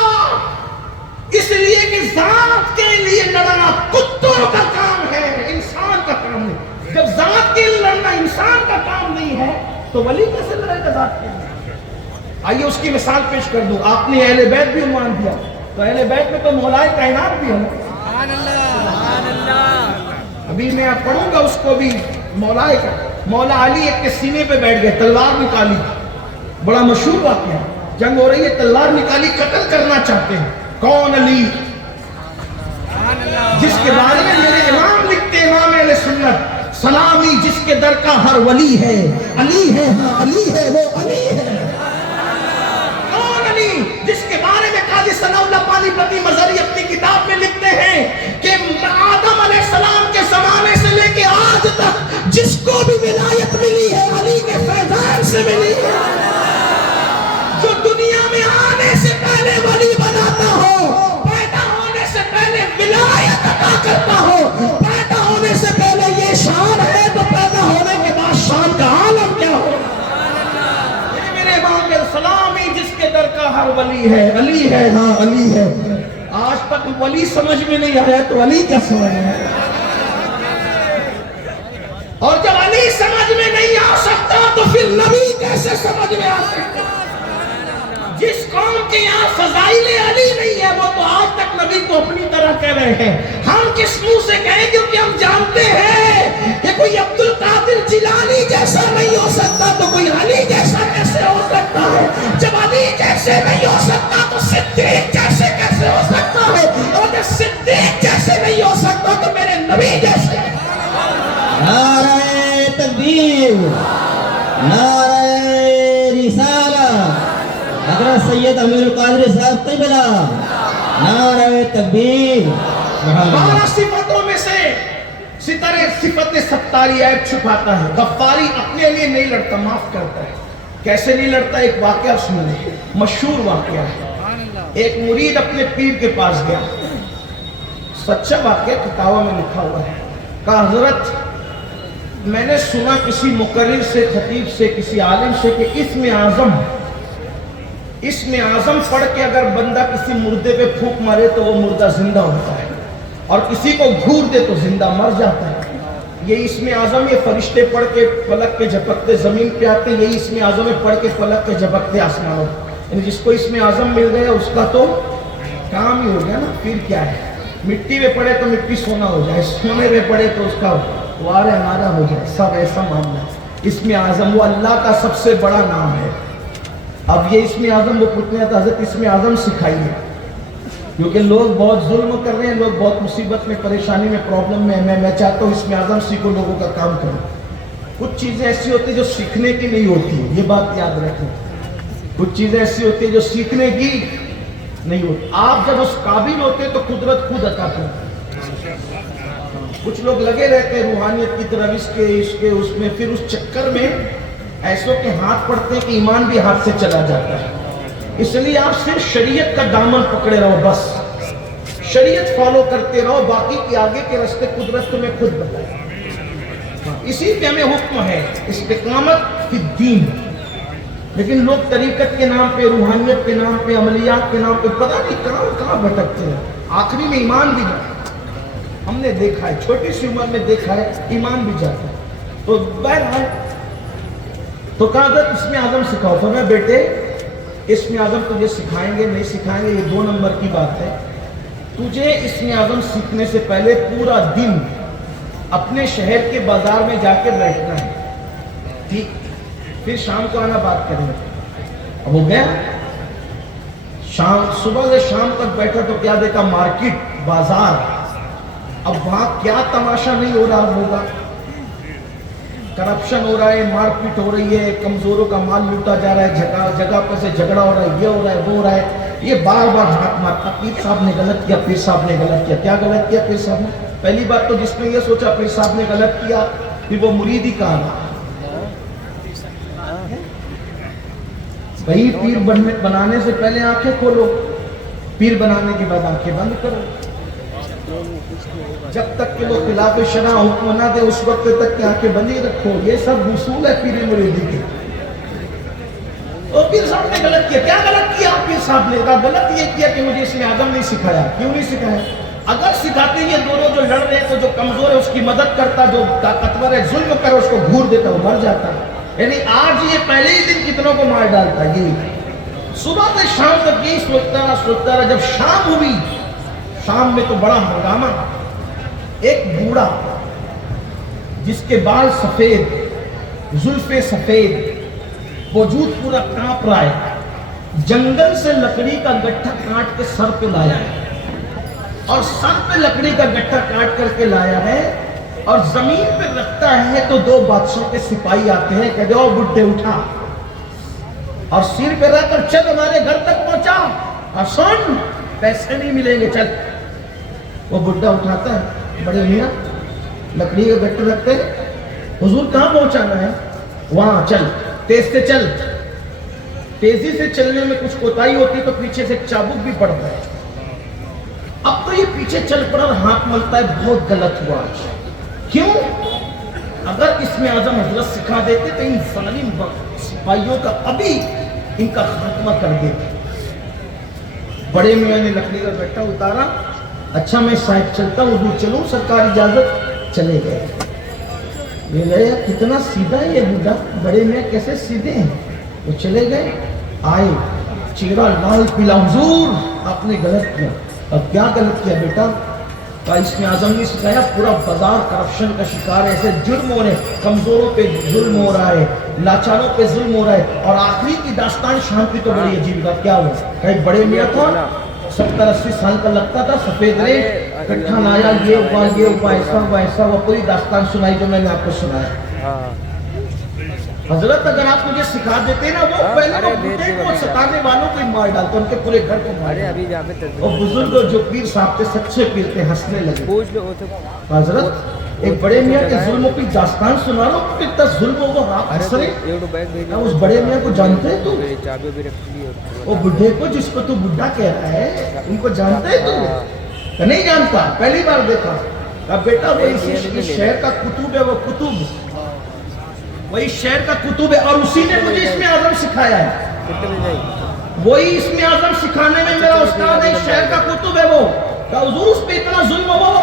اس لیے کہ ذات کے لیے لڑنا کتوں کا کام ہے، انسان کا کام نہیں۔ جب ذات کے لیے لڑنا انسان کا کام نہیں ہے تو ولی کیسے لڑے گا ذات کے لیے؟ آئیے اس کی مثال پیش کر دوں۔ آپ نے اہل بیت بھی عنوان دیا، تو اہل بیت میں تو مولائے کائنات بھی ہے نا۔ ابھی میں پڑھوں گا اس کو بھی، مولائے کا مولا علی ایک کے سینے پہ بیٹھ گئے، تلوار نکالی، بڑا مشہور واقعہ، جنگ ہو رہی ہے، تلوار نکالی، قتل کرنا چاہتے ہیں۔ کون؟ علی، جس کے بارے میں میرے امام لکھتے، امام اہل سنت، سلامی جس کے در کا ہر ولی ہے، علی ہے، ہاں علی ہے، وہ علی ہے۔ جس کے بارے میں قاضی ثناء اللہ پانی پتی مظہری اپنی کتاب میں لکھتے ہیں کہ آدم علیہ السلام کے زمانے سے لے کے آج تک جس کو بھی ولایت ملی ہے علی کے فیضان سے ملی ہے۔ جو دنیا میں آنے سے پہلے ولی بناتا ہو، پیدا ہونے سے پہلے ولایت عطا کرتا ہو، پیدا ہونے سے پہلے یہ شان ہے تو پیدا ہونے کے بعد شان کا عالم کیا ہو۔ میرے امام سلامی جس کے در کا ہر ولی ہے، علی ہے، ہاں علی ہے۔ آج تک ولی سمجھ میں نہیں آیا تو علی کیا سمجھ میں آیا؟ اور جب علی سمجھ میں نہیں آ سکتا تو پھر نبی کیسے سمجھ میں آ سکتا؟ جس قوم کے یہاں فضائل علی نہیں ہے وہ تو آج تک نبی کو اپنی طرح کہہ رہے ہیں۔ ہم کس منہ سے کہیں کیونکہ ہم جانتے ہیں کہ کوئی عبد القادر جیلانی جیسا نہیں ہو سکتا تو کوئی علی جیسا کیسے ہو سکتا ہے؟ جب علی جیسے نہیں ہو سکتا تو صدیق جیسے کیسے ہو سکتا ہے؟ اور جب صدیق جیسے نہیں ہو سکتا تو میرے نبی جیسے۔ نعرہ تکبیر، نعرہ رسالت، حضرت سید امیر القادری صاحب قبلہ، نعرہ تکبیر۔ 12 صفتوں میں سے ستارے صفت ستاری عیب چھپاتا ہے، غفاری اپنے لیے نہیں لڑتا، معاف کرتا ہے۔ کیسے نہیں لڑتا؟ ایک واقعہ سنیں، مشہور واقعہ ہے۔ ایک مرید اپنے پیر کے پاس گیا، سچا واقعہ کتابوں میں لکھا ہوا ہے، کہا حضرت میں نے سنا کسی مقرر سے، خطیب سے، کسی عالم سے کہ اسم اعظم پڑھ کے اگر بندہ کسی مردے پہ پھونک مارے تو وہ مردہ زندہ ہوتا ہے۔ اور کسی کو گھور دے تو زندہ مر جاتا ہے. یہ اسم اعظم یہ فرشتے پڑھ کے فلک کے جھپکتے زمین پہ آتے ہیں, یہی اسم اعظم ہے پڑھ کے فلک کے جھپکتے آسمانوں. یعنی جس کو اسم اعظم مل گیا اس کا تو کام ہی ہو گیا نا. پھر کیا ہے, مٹی میں پڑے تو مٹی سونا ہو جائے, سونے میں پڑے تو اس کا وار ہمارا ہو جائے, سب ایسا معاملہ ہے. اسم اعظم وہ اللہ کا سب سے بڑا نام ہے. اب یہ اسم اعظم وہ پوچھتے ہیں تو حضرت اسم اعظم سکھائیے, کیونکہ لوگ بہت ظلم کر رہے ہیں, لوگ بہت مصیبت میں پریشانی میں پرابلم میں. میں چاہتا ہوں اسم اعظم سیکھو, لوگوں کا کام کرو. کچھ چیزیں ایسی ہوتی ہیں جو سیکھنے کی نہیں ہوتی, یہ بات یاد رکھیں. کچھ چیزیں ایسی ہوتی ہیں جو سیکھنے کی نہیں ہوتی. آپ جب اس قابل ہوتے تو قدرت خود عطا کرتی. کچھ لوگ لگے رہتے ہیں روحانیت کی طرف, اس کے اس میں, پھر اس چکر میں ایسوں کے ہاتھ پڑتے ہیں کہ ایمان بھی ہاتھ سے چلا جاتا ہے. اس لیے آپ صرف شریعت کا دامن پکڑے رہو, بس شریعت فالو کرتے رہو, باقی کے آگے کے راستے قدرت تمہیں خود بتائے. اسی پہ ہمیں حکم ہے استقامت فی الدین. لیکن لوگ طریقت کے نام پہ, روحانیت کے نام پہ, عملیات کے نام پہ پتہ نہیں کہاں بھٹکتے ہیں. آخری میں ایمان بھی جاتا ہے. ہم نے دیکھا ہے, چھوٹی سی عمر میں دیکھا ہے, ایمان بھی جاتا ہے. تو بہرحال تو کہا تھا اسم اعظم سکھاؤ. فرمایا بیٹے اسم اعظم تجھے سکھائیں گے نہیں سکھائیں گے یہ 2 نمبر کی بات ہے. تجھے اسم اعظم سیکھنے سے پہلے پورا دن اپنے شہر کے بازار میں جا کے بیٹھنا ہے, ٹھیک, پھر شام کو آنا بات کریں گے. اب ہو گیا شام, صبح سے شام تک بیٹھا تو کیا دیکھا, مارکیٹ, بازار. اب وہاں کیا تماشا نہیں ہو رہا ہوگا, کرپشن ہو رہا ہے, مار پیٹ ہو رہی ہے, کمزوروں کا مال لوٹا جا رہا ہے, جگہ پر سے جھگڑا ہو رہا ہے, یہ ہو رہا ہے, وہ ہو رہا ہے. یہ بار بار ہاتھ مارتا, پیر صاحب نے غلط کیا, پیر صاحب نے غلط کیا. کیا غلط کیا پیر صاحب نے؟ پہلی بات تو جس نے یہ سوچا پیر صاحب نے غلط کیا, پھر وہ مرید ہی کہا. بھائی پیر بنانے سے پہلے آنکھیں کھولو, پیر بنانے کے بعد آنکھیں بند کرو. جب تک کہ وہ خلاف شرع حکم نہ دے اس وقت تک کہ آنکھیں بندی رکھو. یہ سب اصول ہے پیر مریدی کے. اور پیر صاحب نے غلط کیا, کیا غلط کیا پیر صاحب نے؟ کہا غلط یہ کیا کہ مجھے اس میں اعظم نہیں سکھایا. کیوں نہیں سکھایا؟ اگر سکھاتے یہ دونوں جو لڑ رہے ہیں تو جو کمزور ہے اس کی مدد کرتا, جو طاقتور ہے ظلم کر اس کو گھور دیتا, وہ مر جاتا. یعنی آج یہ پہلے ہی دن کتنوں کو مار ڈالتا. یہ صبح سے شام تک یہی سوچتا رہا. جب شام ہوئی, شام میں تو بڑا ہنگامہ. ایک بوڑھا جس کے بال سفید, زلفیں سفید, وجود پورا کانپ رہا ہے, جنگل سے لکڑی کا گٹھا کاٹ کے سر پہ لایا ہے, اور سر پہ لکڑی کا گٹھا کاٹ کر کے لایا ہے, اور زمین پہ رکھتا ہے تو 2 بادشاہوں کے سپاہی آتے ہیں کہ جاؤ بڈھے اٹھا, اور سر پہ رکھ کر چل ہمارے گھر تک پہنچا, اور سن پیسے نہیں ملیں گے, چل. وہ بڈھا اٹھاتا ہے, بڑے میاں لکڑی کا گٹھا رکھتے ہیں, حضور کہاں پہنچانا ہے؟ وہاں چل, تیز سے چل. تیزی سے چلنے میں کچھ کوتاہی ہوتی تو پیچھے سے چابک بھی پڑتا ہے. اب تو یہ پیچھے چل پڑا اور ہاتھ ملتا ہے, بہت غلط ہوا. کیوں؟ اگر اس میں اعظم حضرت سکھا دیتے تو ان ظالم سپاہیوں کا ابھی ان کا خاتمہ کر دیتے. بڑے میاں نے لکڑی کا گٹھا اتارا, اچھا میں سائڈ چلتا ہوں, حضور چلوں, سرکار اجازت. چلے گئے. یہ گئے, کتنا سیدھا ہے یہ بوڑھا, بڑے میاں کیسے سیدھے ہیں. وہ چلے گئے, آئے, چہرہ لال پیلا, حضور آپ نے غلط کیا. اب کیا غلط کیا بیٹا؟ اس میں اعظم نے سکھایا, پورا بازار کرپشن کا شکار ہے, ایسے جرم ہو رہے ہیں, کمزوروں پہ ظلم ہو رہا ہے, لاچاروں پہ ظلم ہو رہا ہے. اور آخری کی داستان شام کی تو بڑی عجیب بات. کیا ہوا؟ کہیں بڑے میاں تھا, 70-80 سال کا لگتا تھا, سفید ریٹ, کٹھا لایا, یہ ہوا, ایسا ہوا, ایسا ہوا, پوری داستان سنائی جو میں نے آپ کو سنایا. حضرت اگر آپ مجھے سکھا دیتے نا, وہ پہلے وہ بڈھے کو ستانے والوں کو ہی مار ڈالتے, ان کے پورے گھر کو مار ڈالتے. اور بزرگ جو پیر صاحب تھے, سچے پیر تھے, ہنسنے لگے. حضرت ایک بڑے میاں کے ظلموں کی داستان سنا رہا ہوں, کتنا ظلم ہوگا, آپ ہنس رہے. اس بڑے میاں کو جانتے ہیں تو, وہ بڈھے کو جس کو تو بڈھا کہہ رہا ہے, ان کو جانتے ہیں تو نہیں جانتا, پہلی بار دیکھا. اب بیٹا وہ اس شہر کا کتب ہے, وہ کتب وہی شہر کا کتب ہے, اور اسی نے مجھے اس میں اعظم سکھایا ہے. وہی اس میں اعظم سکھانے میں میرا استاد ہے, شہر کا کتب ہے وہ. کہ حضور اس پہ اتنا ظلم ہوا, وہ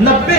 90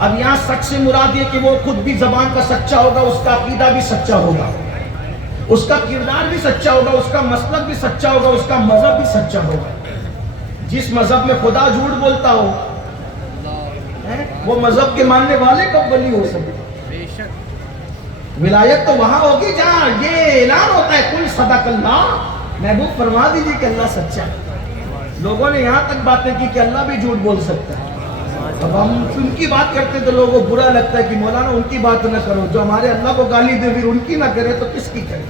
اب یہاں سچ سے مراد یہ کہ وہ خود بھی زبان کا سچا ہوگا، اس کا عقیدہ بھی سچا ہوگا، اس کا کردار بھی سچا ہوگا، اس کا مسلک بھی سچا ہوگا، اس کا مذہب بھی سچا ہوگا۔ جس مذہب میں خدا جھوٹ بولتا ہو وہ مذہب کے ماننے والے کب ولی ہو سکتے؟ ولایت تو وہاں ہوگی جہاں یہ اعلان ہوتا ہے کل صدق اللہ، محبوب فرما دیجیے کہ اللہ سچا ہے۔ لوگوں نے یہاں تک باتیں کی کہ اللہ بھی جھوٹ بول سکتا ہے۔ اب ہم ان کی بات کرتے تو لوگوں کو برا لگتا ہے کہ مولانا ان کی بات نہ کرو، جو ہمارے اللہ کو گالی دے پھر ان کی نہ کرے تو کس کی کرے؟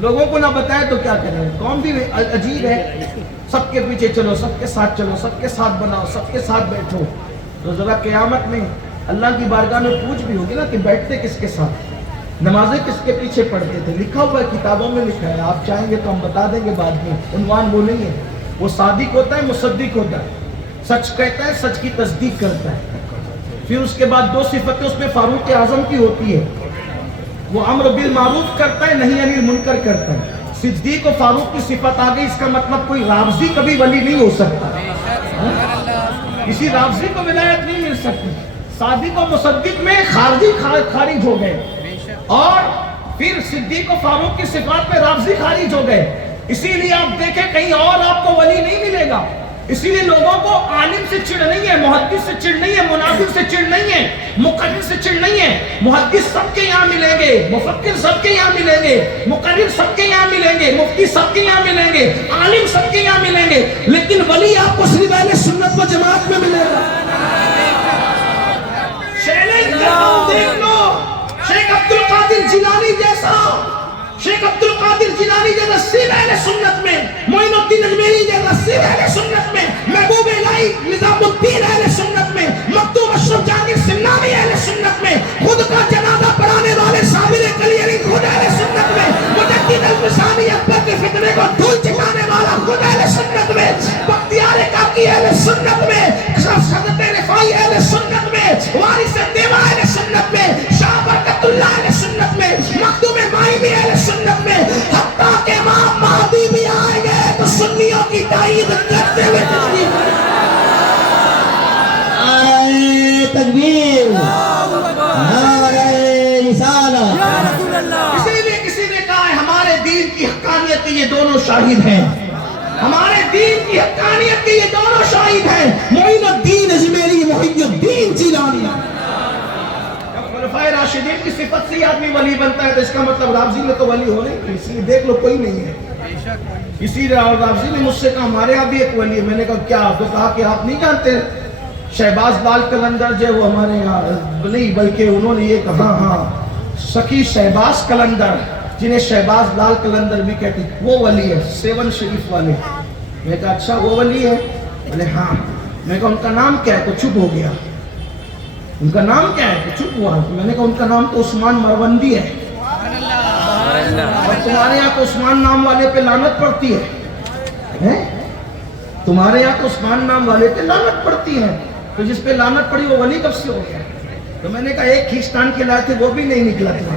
لوگوں کو نہ بتائے تو کیا کریں؟ قوم بھی عجیب ہے، سب کے پیچھے چلو، سب کے ساتھ چلو، سب کے ساتھ بناؤ، سب کے ساتھ بیٹھو، تو ذرا قیامت میں اللہ کی بارگاہ میں پوچھ بھی ہوگی نا کہ بیٹھتے کس کے ساتھ، نمازیں کس کے پیچھے پڑھتے تھے؟ لکھا ہوا ہے، کتابوں میں لکھا ہے، آپ چاہیں گے تو ہم بتا دیں گے بعد میں، عنوان وہ نہیں ہے۔ وہ صادق ہوتا ہے، مصدق ہوتا ہے، سچ کہتا ہے، سچ کی تصدیق کرتا ہے۔ پھر اس کے بعد دو صفتیں اس میں فاروق اعظم کی ہوتی ہے، وہ امر بالمعروف کرتا ہے، نہی عن المنکر کرتا ہے۔ صدیق و فاروق کی صفت آ گئی، اس کا مطلب کوئی رافضی کبھی ولی نہیں ہو سکتا، کسی رافضی کو ولایت نہیں مل سکتی۔ صادق و مصدق میں خارجی خارج ہو گئے، اور پھر صدیق و فاروق کی صفات میں رافضی خارج ہو گئے۔ اسی لیے آپ دیکھیں کہیں اور آپ کو ولی نہیں ملے گا۔ اسی لیے لوگوں کو عالم سے چڑ نہیں ہے، محدث سے چڑ نہیں ہے، مناظر سے چڑ نہیں ہے، مقرر سے چڑ نہیں ہے۔ محدث سب کے یہاں ملیں گے، مفکر سب کے یہاں ملیں گے، مقرر سب کے یہاں ملیں گے، مفتی سب کے یہاں ملیں گے، عالم سب کے یہاں ملیں گے، لیکن ولی آپ کو صرف اہل سنت و جماعت میں ملے گا۔ چیلنج کرتا ہوں، دیکھ لو شیخ عبد القادر جیلانی جیسا، شیخ عبد القادر جیلانی جیسا صرف اہل سنت میں، معین الدین اجمیری جیسا صرف اہل سنت میں، محبوب الہی نظام الدین اہل سنت میں، مکتوم اشرف جہانگیر سمنانی اہل سنت میں، خود کا جنازہ پڑھانے والے صابر کلی علی خود اہل سنت میں، مجدد الفسانی اکبر کے فتنے کو دھول چکانے والا خود اہل سنت میں، بختیار کاکی اہل سنت میں، حضرت رفاعی اہل سنت میں، وارث دیوا اہل سنت میں، شاہ برکت اللہ اہل سنت میں، مخدوم مائی بھی اہل سنت میں، حتیٰ کہ امام مہدی بھی آئیں گے تو سنیوں کی تائید کرتے ہوئے تشریف لائیں گے۔ نعرہ تکبیر، نعرہ رسالت۔ اسی لیے کسی نے کہا ہے ہمارے دین کی حقانیت کے یہ دونوں شاہد ہیں، ہمارے دین کی حقانیت کے یہ دونوں شاہد ہیں، معین الدین اجمیری، محی الدین جیلانی۔ خلفائے راشدین کی صفت سے ہی آدمی ولی بنتا ہے، تو اس کا مطلب رافضی نے تو ولی ہو نہیں، اس لیے دیکھ لو کوئی نہیں ہے۔ اسی رافضی نے مجھ سے کہا ہمارے ہاں بھی ایک ولی ہے، میں نے کہا کیا؟ تو کہا کہ آپ نہیں جانتے شہباز لال قلندر جو وہ ہمارے یہاں نہیں، بلکہ انہوں نے یہ کہا ہاں سخی شہباز قلندر، جنہیں شہباز لال قلندر بھی کہتے ہیں، وہ ولی ہے، سیون شریف والے۔ میں کہا اچھا وہ ولی ہے؟ بولے ہاں۔ میں کہا ان کا نام کیا ہے؟ تو چپ ہو گیا۔ ان کا نام کیا ہے؟ تو چپ ہوا۔ میں نے کہا ان کا نام تو عثمان مروندی ہے، اور تمہارے یہاں تو عثمان نام والے پہ لعنت پڑتی ہے، تمہارے یہاں تو عثمان نام والے پہ لعنت پڑتی ہے، تو جس پہ لعنت پڑی وہ ولی کب سے ہو گیا؟ تو میں نے کہا ایک کھینچتان کے لائے تھے وہ بھی نہیں نکلا تھا،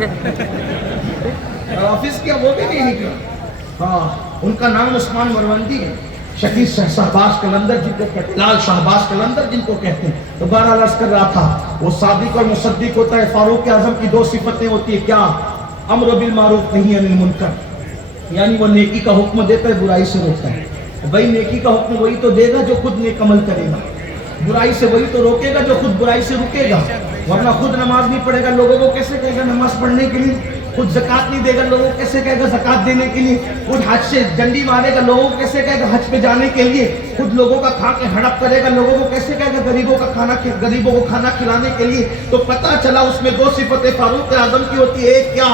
آفس کیا وہ بھی نہیں نکلا۔ ہاں ان کا نام عثمان مروندی ہے، شکیل شہباز قلندر جن کو کہتے ہیں، لال شہباز قلندر جن کو کہتے ہیں۔ تو بہرحال عرض کر رہا تھا وہ صادق اور مصدق ہوتا ہے۔ فاروق اعظم کی دو صفتیں ہوتی ہیں، کیا؟ امر بالمعروف نہی عن المنکر، یعنی وہ نیکی کا حکم دیتا ہے، برائی سے روکتا ہے۔ بھائی نیکی کا حکم وہی تو دے گا جو خود نیک عمل کرے گا، برائی سے وہی تو روکے گا جو خود برائی سے رکے گا، ورنہ خود نماز نہیں پڑھے گا لوگوں کو کیسے کہے گا نماز پڑھنے کے لیے، خود زکات نہیں دے گا لوگوں کو کیسے کہے گا زکات دینے کے لیے، خود حج سے ڈنڈی مارے گا لوگوں کو کیسے کہے گا حج پہ جانے کے لیے، خود لوگوں کا کھا کے ہڑپ کرے گا لوگوں کو کیسے کہے گا غریبوں کو کھانا کھلانے کے لیے۔ تو پتہ چلا اس میں دو صفتیں فاروق اعظم کی ہوتی ہے، ایک کیا؟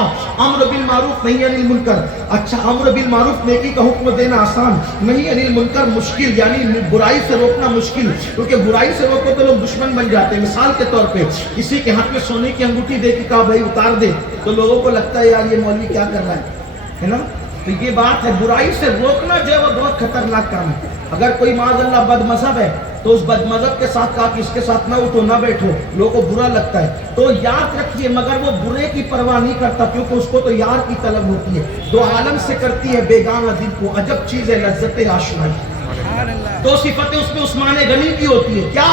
امر بالمعروف نہی عن المنکر۔ اچھا امر بالمعروف نیکی کا حکم دینا آسان، نہی عن المنکر مشکل، یعنی برائی سے روکنا مشکل، کیونکہ برائی سے روکو تو لوگ دشمن بن جاتے ہیں۔ مثال کے طور پہ کسی کے ہاتھ میں سونے کی انگوٹھی دے کے کہا بھائی اتار دے، تو لوگوں کو لگتا ہے یار یہ مولوی کیا کر رہا ہے نا؟ تو یہ بات ہے، برائی سے روکنا جو ہے وہ بہت خطرناک کام ہے۔ اگر کوئی معاذ اللہ بد مذہب ہے تو اس بد مذہب کے ساتھ کہا کہ اس کے ساتھ نہ اٹھو نہ بیٹھو، لوگوں کو برا لگتا ہے، تو یاد رکھیے مگر وہ برے کی پرواہ نہیں کرتا، کیونکہ اس کو تو یار کی طلب ہوتی ہے، دو عالم سے کرتی ہے بیگانہ دل کو، عجب چیز ہے لذت آشنائی۔ دو صفتیں اس میں عثمان غنی کی ہوتی ہے، کیا؟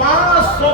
500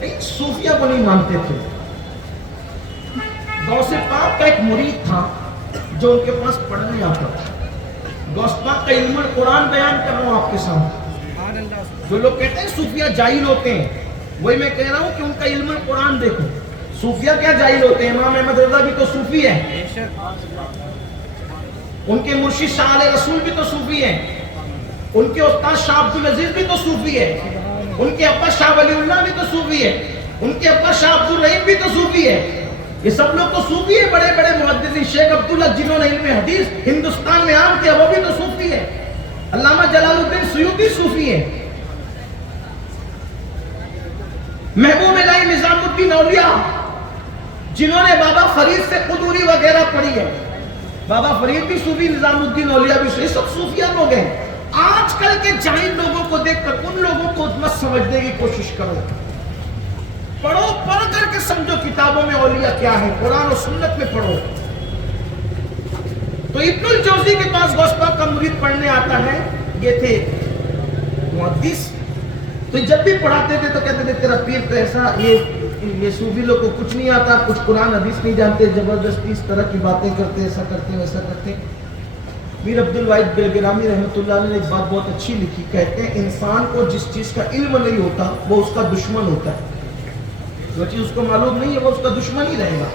لیکن صوفیہ کو نہیں مانتے تھے. غوث پاک کا ایک مرید تھا جو ان کے پاس پڑھنے آتا تھا. غوث پاک کا علم قرآن بیان کر رہا ہوں آپ کے سامنے. جو لوگ کہتے ہیں صوفیہ جاہل ہوتے ہیں, وہی میں کہہ رہا ہوں کہ ان کا علم قرآن دیکھو. صوفیہ کیا جاہل ہوتے ہیں؟ امام احمد رضا بھی تو صوفی ہے, ان کے مرشد شاہ علیہ رسول بھی تو صوفی ہیں, ان کے استاد شاہ عبدالعزیز بھی تو صوفی ہے, ان کے ابا شاہ ولی اللہ بھی تو صوفی ہے, ان کے ابا شاہ عبدالرحیم بھی تو صوفی ہے. یہ سب لوگ تو صوفی ہے. بڑے بڑے محدثین شیخ عبداللہ جنہوں نے علم حدیث ہندوستان میں عام کیا, وہ بھی تو صوفی ہے. علامہ جلال الدین سیوطی صوفی ہے. محبوب الہی نظام الدین اولیاء جنہوں نے بابا فرید سے قدوری وغیرہ پڑھی ہے, بابا فرید بھی صوفی, نظام الدین اولیاء بھی صوفی, سب صوفیہ لوگ ہیں. آج کل کے جاہل لوگوں کو دیکھ کر ان لوگوں کو مت سمجھنے کی کوشش کرو. پڑھو, پڑھ کر کے سمجھو کتابوں میں اولیاء کیا ہے, قرآن و سنت میں پڑھو. تو ابن الجوزی کے پاس غوث پاک کا مرید پڑھنے آتا ہے. یہ تھے محدث, تو جب بھی پڑھاتے تھے تو کہتے تھے تیرا پیر کیسا, یہ صوفی لوگ کو کچھ نہیں آتا, کچھ قرآن حدیث نہیں جانتے, زبردستی اس طرح کی باتیں کرتے, ایسا کرتے ویسا کرتے. میر عبد الواحد بلگرامی رحمۃ اللہ علیہ نے ایک بات بہت اچھی لکھی. کہتے ہیں انسان کو جس چیز کا علم نہیں ہوتا وہ اس کا دشمن ہوتا ہے. جو چیز اس کو معلوم نہیں ہے وہ اس کا دشمن ہی رہے گا.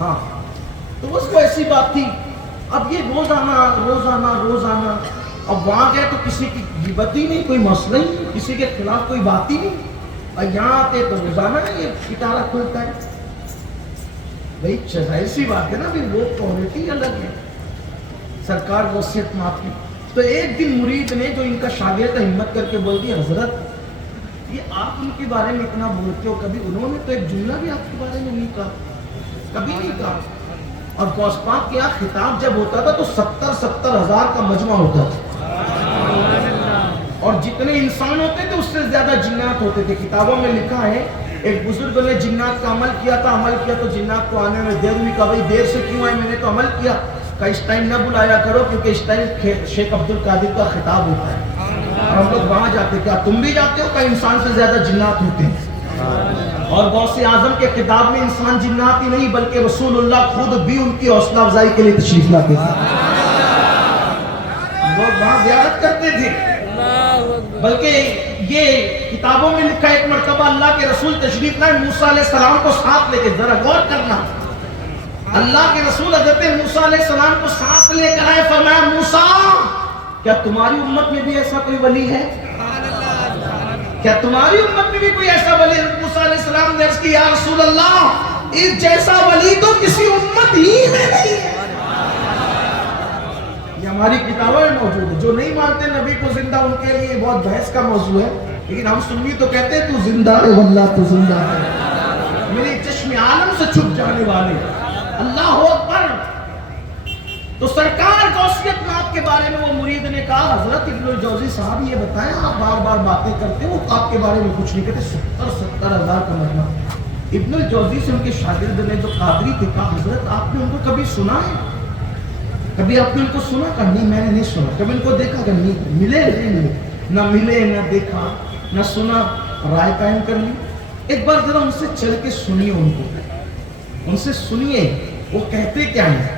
ہاں, تو بس وہ ایسی بات تھی. اب یہ روزانہ روزانہ روزانہ, اب وہاں گئے تو کسی کی غیبت ہی نہیں, کوئی مسئلہ ہی نہیں, کسی کے خلاف کوئی بات ہی نہیں. اور یہاں آتے تو روزانہ یہ پٹارا کھلتا ہے. بھائی ظاہر سی بات ہے نا, بھی وہ کوالٹی الگ ہے. سرکار وصیت معاف کی. تو ایک دن مرید نے جو ان کا شاگرد ہمت کر کے بول دیا, حضرت یہ آپ ان کے بارے میں اتنا بولتے ہو, کبھی انہوں نے تو ایک جملہ بھی آپ کے بارے میں نہیں کہا, کبھی نہیں کہا. اور غوث پاک کے یہاں خطاب جب ہوتا تھا تو 70 ہزار کا مجمع ہوتا تھا, اور جتنے انسان ہوتے تھے اس سے زیادہ جنات ہوتے تھے. کتابوں میں لکھا ہے ایک بزرگ نے جنات کا عمل کیا تو جنات کو آنے میں دیر ہوئی. کہا بھائی دیر سے کیوں آئے, میں نے تو عمل کیا. کہ اس ٹائم نہ بلایا کرو کیونکہ اس ٹائم شیخ عبد القادر کا خطاب ہوتا ہے, اور ہم لوگ وہاں جاتے. کیا تم بھی جاتے ہو؟ کہ انسان سے زیادہ جنات ہوتے ہیں. اور غوث اعظم کے خطاب میں انسان جنات ہی نہیں بلکہ رسول اللہ خود بھی ان کی حوصلہ افزائی کے لیے تشریف لاتے تھے. لوگ وہاں زیارت کرتے تھے. بلکہ یہ کتابوں میں لکھا ہے ایک مرتبہ اللہ کے رسول تشریف لائے موسیٰ علیہ السلام کو ساتھ لے کے. ذرا غور کرنا, اللہ کے رسول حضرت موسیٰ علیہ السلام کو ساتھ لے کر آئے. فرمایا موسیٰ کیا تمہاری امت میں بھی ایسا کوئی ولی ہے؟ کیا تمہاری امت میں بھی کوئی ایسا ولی ہے؟ موسیٰ علیہ السلام نے عرض کی, یا رسول اللہ اس جیسا ولی تو کسی امت ہی میں نہیں ہے. یہ ہماری کتابوں میں موجود ہے. جو نہیں مانتے نبی کو زندہ, ان کے لیے بہت بحث کا موضوع ہے. لیکن ہم سنی تو کہتے ہیں تو زندہ ہے, واللہ تو زندہ ہے, میرے چشم عالم سے چھپ جانے والے. اللہ اکبر. تو سرکار غوثیت معاف کے بارے میں وہ مرید نے کہا, حضرت ابن الجوزی صاحب یہ بتائیں آپ بار بار باتیں کرتے ہو, آپ کے بارے میں کچھ نہیں کہتے. 70 ہزار کا مجمع. ابن الجوزی سے ان کے شاگرد نے جو قادری تھے کہا, حضرت آپ نے ان کو کبھی سنا ہے؟ کبھی آپ نے ان کو سنا؟ کہا نہیں میں نے نہیں سنا. کبھی ان کو دیکھا؟ کہ نہیں. ملے نہیں ملے, نہ ملے نہ دیکھا نہ سنا, رائے قائم کر لی. ایک بار ذرا ان سے چل کے سنیے, ان سے سنیے وہ کہتے کیا ہیں.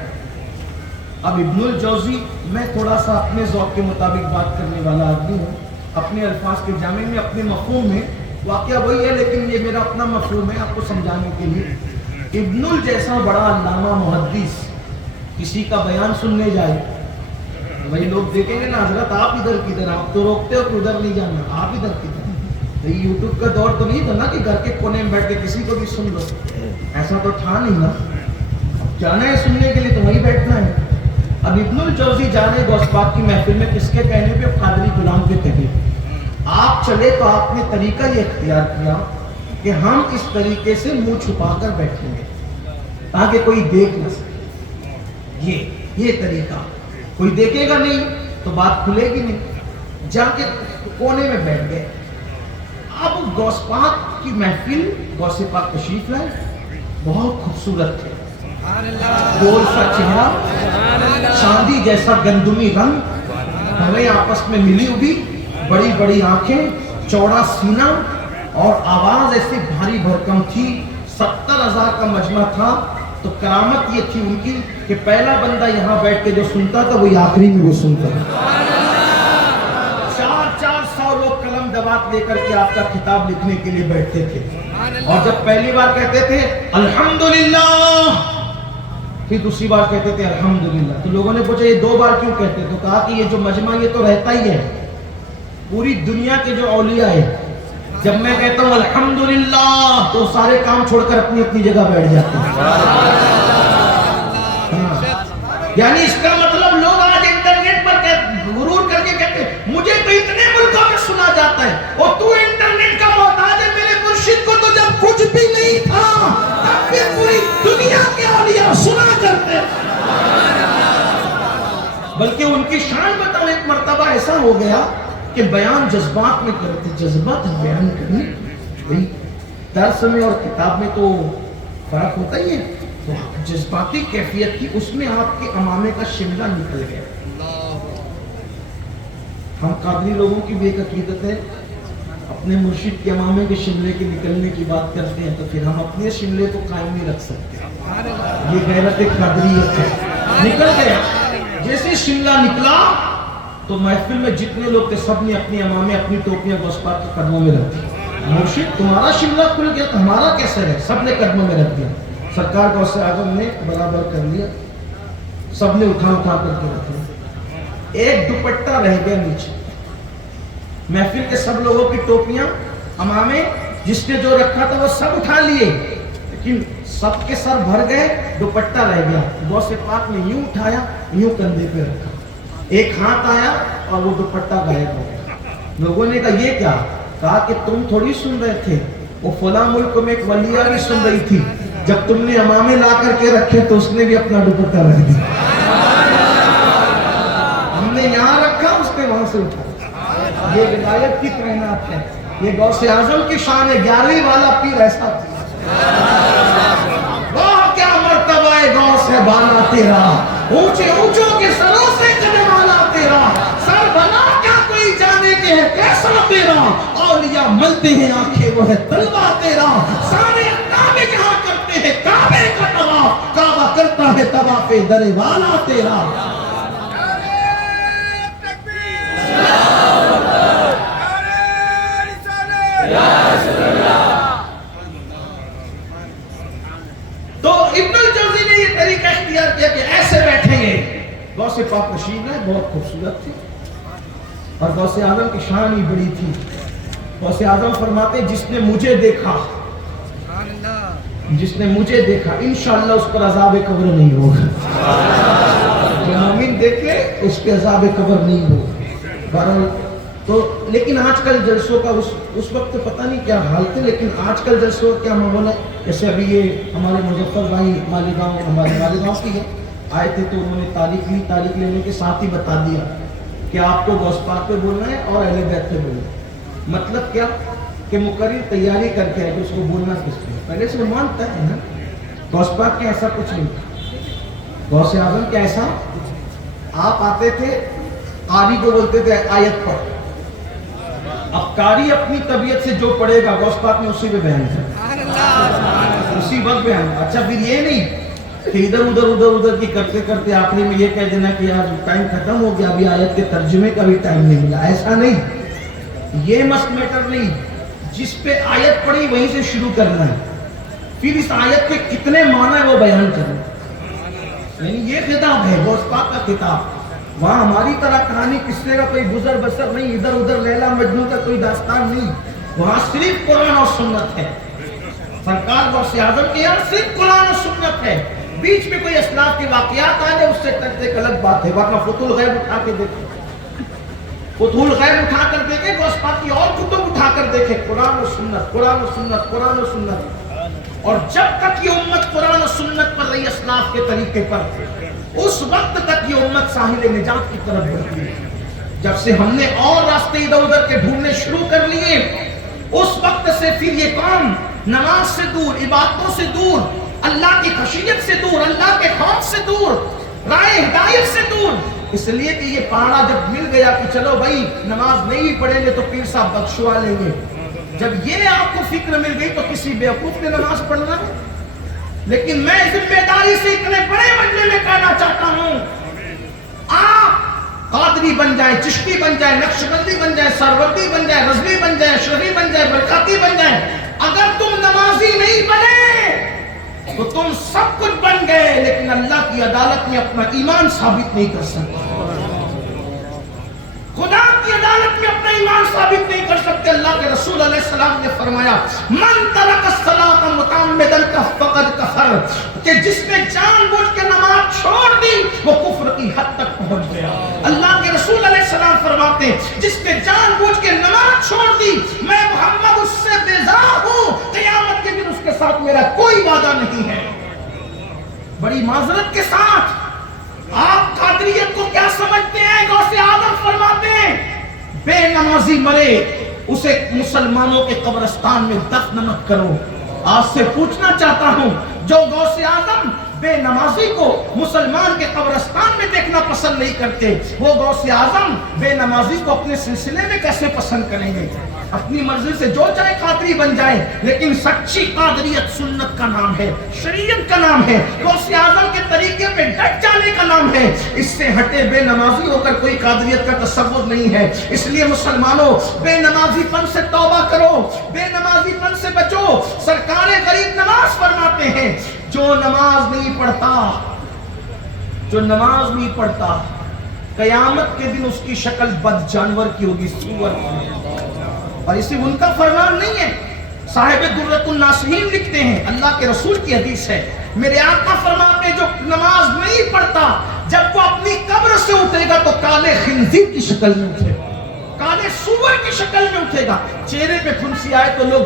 اب ابن الجوزی, میں تھوڑا سا اپنے ذوق کے مطابق بات کرنے والا آدمی ہوں, اپنے الفاظ کے جامع میں اپنے مفہوم میں, واقعہ وہی ہے لیکن یہ میرا اپنا مفہوم ہے آپ کو سمجھانے کے لیے. ابن الجیسا بڑا علامہ محدث کسی کا بیان سننے جائے, وہی لوگ دیکھیں گے نا, حضرت آپ ادھر کدھر, آپ تو روکتے ہو کہ ادھر نہیں جانا, آپ ادھر کدھر. یوٹیوب کا دور تو نہیں تھا نا کہ گھر کے کونے میں بیٹھ کے کسی کو بھی سن لو, ایسا تو تھا نہیں نا. جانا ہے سننے کے لیے تو وہیں بیٹھنا ہے. اب ابن الجوزی جانے غوث پاک کی محفل میں, کس کے کہنے پہ؟ قادری غلام کے کہنے پہ. آپ چلے تو آپ نے طریقہ یہ اختیار کیا کہ ہم اس طریقے سے منہ چھپا کر بیٹھیں گے تاکہ کوئی دیکھ نہ سکے. یہ طریقہ, کوئی دیکھے گا نہیں تو بات کھلے گی نہیں. جا کے کونے میں بیٹھ گئے. اب غوث پاک کی محفل, غوث پاک تشریف لائے, بہت خوبصورت تھے. گول سا چہرہ, چاندی جیسا گندمی رنگ, ہمیں آپس میں ملی ہوئی, بڑی بڑی آنکھیں, چوڑا سینہ, اور آواز ایسی بھاری بھرکم تھی, 70,000 کا مجمع تھا. تو کرامت یہ تھی ان کی کہ پہلا بندہ یہاں بیٹھ کے جو سنتا تھا وہی آخری میں وہ سنتا تھا. 400 لوگ قلم دوات لے کر کے آپ کا کتاب لکھنے کے لیے بیٹھتے تھے. اور جب پہلی بار کہتے تھے الحمدللہ, پھر دوسری بار کہتے تھے الحمدللہ, تو لوگوں نے پوچھا یہ 2 بار کیوں کہتے, تو کہا کہ یہ جو مجمع یہ تو رہتا ہی ہے, پوری دنیا کے جو اولیاء ہیں جب میں کہتا ہوں الحمدللہ تو سارے کام چھوڑ کر اپنی اپنی جگہ بیٹھ جاتے ہیں. یعنی اس کا مطلب لوگ آج انٹرنیٹ پر غرور کر کے کہتے ہیں مجھے تو اتنے ملکوں میں سنا جاتا ہے, اور تو انٹرنیٹ کا محتاج ہے. میرے مرشد کو تو جب کچھ بھی نہیں تھا تب بھی پوری دنیا کے اولیاء سنا کرتے. بلکہ ان کی شان بتاؤ, ایک مرتبہ ایسا ہو گیا کہ بیان جذبات میں کرتے, جذبات بیان کرنے, درس میں اور کتاب میں تو فرق ہوتا ہی ہے. تو جذباتی کیفیت تھی, اس میں آپ کے امامے کا شملہ نکل گیا. ہم قادری لوگوں کی بھی ایک عقیدت ہے, اپنے مرشد کے امامے کے شملے کے نکلنے کی بات کرتے ہیں تو پھر ہم اپنے شملے کو قائم نہیں رکھ سکتے. یہ غیرت قادریت ہے. نکل گیا, جیسے شملہ نکلا تو محفل میں جتنے لوگ تھے سب نے اپنی امامے اپنی ٹوپیاں غوث پاک کے قدموں میں رکھ دی. مرشد تمہارا شملہ کھل گیا تو ہمارا کیسے ہے, سب نے قدموں میں رکھ دیا. سرکار غوث اعظم نے برابر کر لیا, سب نے اٹھا کر کے رکھ لیا. ایک دوپٹہ رہ گیا نیچے. محفل کے سب لوگوں کی ٹوپیاں امامے جس نے جو رکھا تھا وہ سب اٹھا لیے, لیکن سب کے سر بھر گئے, دوپٹہ رہ گیا. غوث پاک نے یوں اٹھایا, یوں کندھے پہ رکھا, ایک ہاتھ آیا اور وہ دوپٹہ غائب ہو گیا. لوگوں نے کہا یہ کیا, کہا کہ تم تھوڑی سن رہے تھے, وہ فلاں ملک میں ایک ولیہ بھی سن رہی تھی, جب تم نے امامے لا کر کے رکھے تو اس نے بھی اپنا دوپٹہ رکھ دیا. ہم نے یہاں رکھا, اس نے وہاں سے اٹھا. یہ ولایت کی تعینات ہے, یہ غوث اعظم کی شان ہے. 11ویں والا پیر ایسا تھا. واہ کیا مرتبہ ہے غوث ہے بالا تیرا, اونچے اونچوں کے سروں سے قدم آلا تیرا, سر بنا کیا کوئی جانے کے ہے کیسا تیرا, اولیاء ملتے ہیں آنکھیں وہ ہے طلبہ تیرا, سارے کعبے جہاں کرتے ہیں کعبے کا طواف, کعبہ کرتا ہے طواف در والا تیرا. تو ابن الجوزی نے یہ طریقہ اختیار کیا کہ ایسے بیٹھیں گے. غوث پاک نشین ہے, بہت خوبصورت تھی, اور غوث اعظم کی شان ہی بڑی تھی. غوث اعظم فرماتے جس نے مجھے دیکھا, جس نے مجھے دیکھا انشاءاللہ اس پر عذاب قبر نہیں ہوگا. جو مومن دیکھے اس کے عذاب قبر نہیں ہوگا. بہرحال تو لیکن آج کل جلسوں کا اس وقت پتہ نہیں کیا حال تھے, لیکن آج کل جلسوں کا کیا ماحول ہے. جیسے ابھی یہ ہمارے مظفر بھائی مالیگاؤں, ہمارے مالیگاؤں کی ہے, آئے تھے تو انہوں نے تاریخ لی, تاریخ لینے کے ساتھ ہی بتا دیا کہ آپ کو غوث پاک پہ بولنا ہے اور اہل بیت پہ بولنا ہے. مطلب کیا کہ مقرر تیاری کر کے ہے کہ اس کو بولنا کس پہ, پہلے سے مانتا ہے نا. غوث پاک کے ایسا کچھ نہیں تھا. غوث اعظم کے ایسا, آپ آتے تھے قاری کو بولتے تھے آیت پڑھ, اب قاری اپنی طبیعت سے جو پڑھے گا غوث پاک نے اسی پہ بیان کیا, اسی وقت بیان. اچھا پھر یہ نہیں کہ ادھر کی کرتے کرتے آخری میں یہ کہہ دینا کہ یار ٹائم ختم ہو گیا, ابھی آیت کے ترجمے کا بھی ٹائم نہیں ملا. ایسا نہیں, یہ مست میٹر نہیں. جس پہ آیت پڑھی وہیں سے شروع کرنا ہے, پھر اس آیت کے کتنے معنی ہے وہ بیان کرنا. یعنی یہ خطاب ہے غوث پاک کا خطاب. وہاں ہماری طرح کہانی قصے کا کوئی گزر بسر نہیں, ادھر ادھر لیلا مجنوں کا کوئی داستان نہیں. وہاں صرف قرآن اور سنت ہے. سرکار غوث اعظم کے یہاں صرف قرآن اور سنت ہے. بیچ میں کوئی اسلاف کے واقعات آ جائے اس سے ایک الگ بات ہے, ورنہ فتح الغیب اٹھا کے دیکھیں, فتح الغیب اٹھا کر دیکھیں, غوث پاک کی اور کتب اٹھا کر دیکھیں, قرآن و سنت, قرآن و سنت, قرآن و سنت. اور جب تک یہ امت قرآن و سنت پر رہی اسلاف کے طریقے پر, اس وقت تک یہ امت ساحل نجات کی طرف بڑھتی ہے. جب سے ہم نے اور راستے ادھر ادھر کے ڈھونڈنے شروع کر لیے, اس وقت سے پھر یہ قوم نماز سے دور, عبادتوں سے دور, اللہ کی خشیت سے دور, اللہ کے خوف سے دور, راہ ہدایت سے دور. اس لیے کہ یہ پہاڑا جب مل گیا کہ چلو بھائی نماز نہیں پڑھیں گے تو پیر صاحب بخشوا لیں گے, جب یہ آپ کو فکر مل گئی تو کسی بیوقوف نے نماز پڑھنا ہے. لیکن میں ذمہ داری سے اتنے بڑے مجمع میں کہنا چاہتا ہوں، آپ قادری بن جائیں، چشتی بن جائیں، نقشبندی بن جائیں، سروردی بن جائیں، رضوی بن جائیں، شرعی بن جائیں، برکاتی بن جائیں، اگر تم نمازی نہیں بنے تو تم سب کچھ بن گئے، لیکن اللہ کی عدالت میں اپنا ایمان ثابت نہیں کر سکتے. خدا کی عدالت میں اپنا ایمان ثابت نہیں کر سکتے. اللہ کے رسول علیہ السلام نے فرمایا من ترک الصلاۃ متعمدا فقد کفر، کہ جس نے جان بوجھ کے نماز چھوڑ دی وہ کفر کی حد تک پہنچ گیا. اللہ کے رسول علیہ السلام فرماتے ہیں جس نے جان بوجھ کے نماز چھوڑ دی میں محمد اس سے بیزار ہوں، قیامت کے دن اس کے ساتھ میرا کوئی وعدہ نہیں ہے. بڑی معذرت کے ساتھ آپ قادریت کو کیا سمجھتے ہیں؟ غوث اعظم فرماتے ہیں بے نمازی مرے اسے مسلمانوں کے قبرستان میں دفن مت کرو. آپ سے پوچھنا چاہتا ہوں جو غوث اعظم بے نمازی کو مسلمان کے قبرستان میں دیکھنا پسند نہیں کرتے، وہ غوث اعظم بے نمازی کو اپنے سلسلے میں کیسے پسند کریں گے؟ اپنی مرضی سے جو چاہے قادری بن جائے، لیکن سچی قادریت سنت کا نام ہے، شریعت کا نام ہے، غوث اعظم کے طریقے پہ ڈٹ جانے کا نام ہے. اس سے ہٹے بے نمازی ہو کر کوئی قادریت کا تصور نہیں ہے. اس لیے مسلمانوں بے نمازی پن سے توبہ کرو، بے نمازی پن سے بچو. سرکار غریب نماز فرماتے ہیں جو نماز نہیں پڑھتا قیامت کے دن اس کی شکل بد جانور کی ہوگی، سور کی. اور اسے ان کا فرمان نہیں ہے، صاحب درۃ الناصحین لکھتے ہیں، اللہ کے رسول کی حدیث ہے، میرے آقا فرماتے ہیں جو نماز نہیں پڑھتا جب وہ اپنی قبر سے اٹھے گا تو کالے خنزیر کی شکل میں اٹھے گا، کالے سور کی شکل میں اٹھے گا. چہرے پہ پھنسی آئے تو لوگ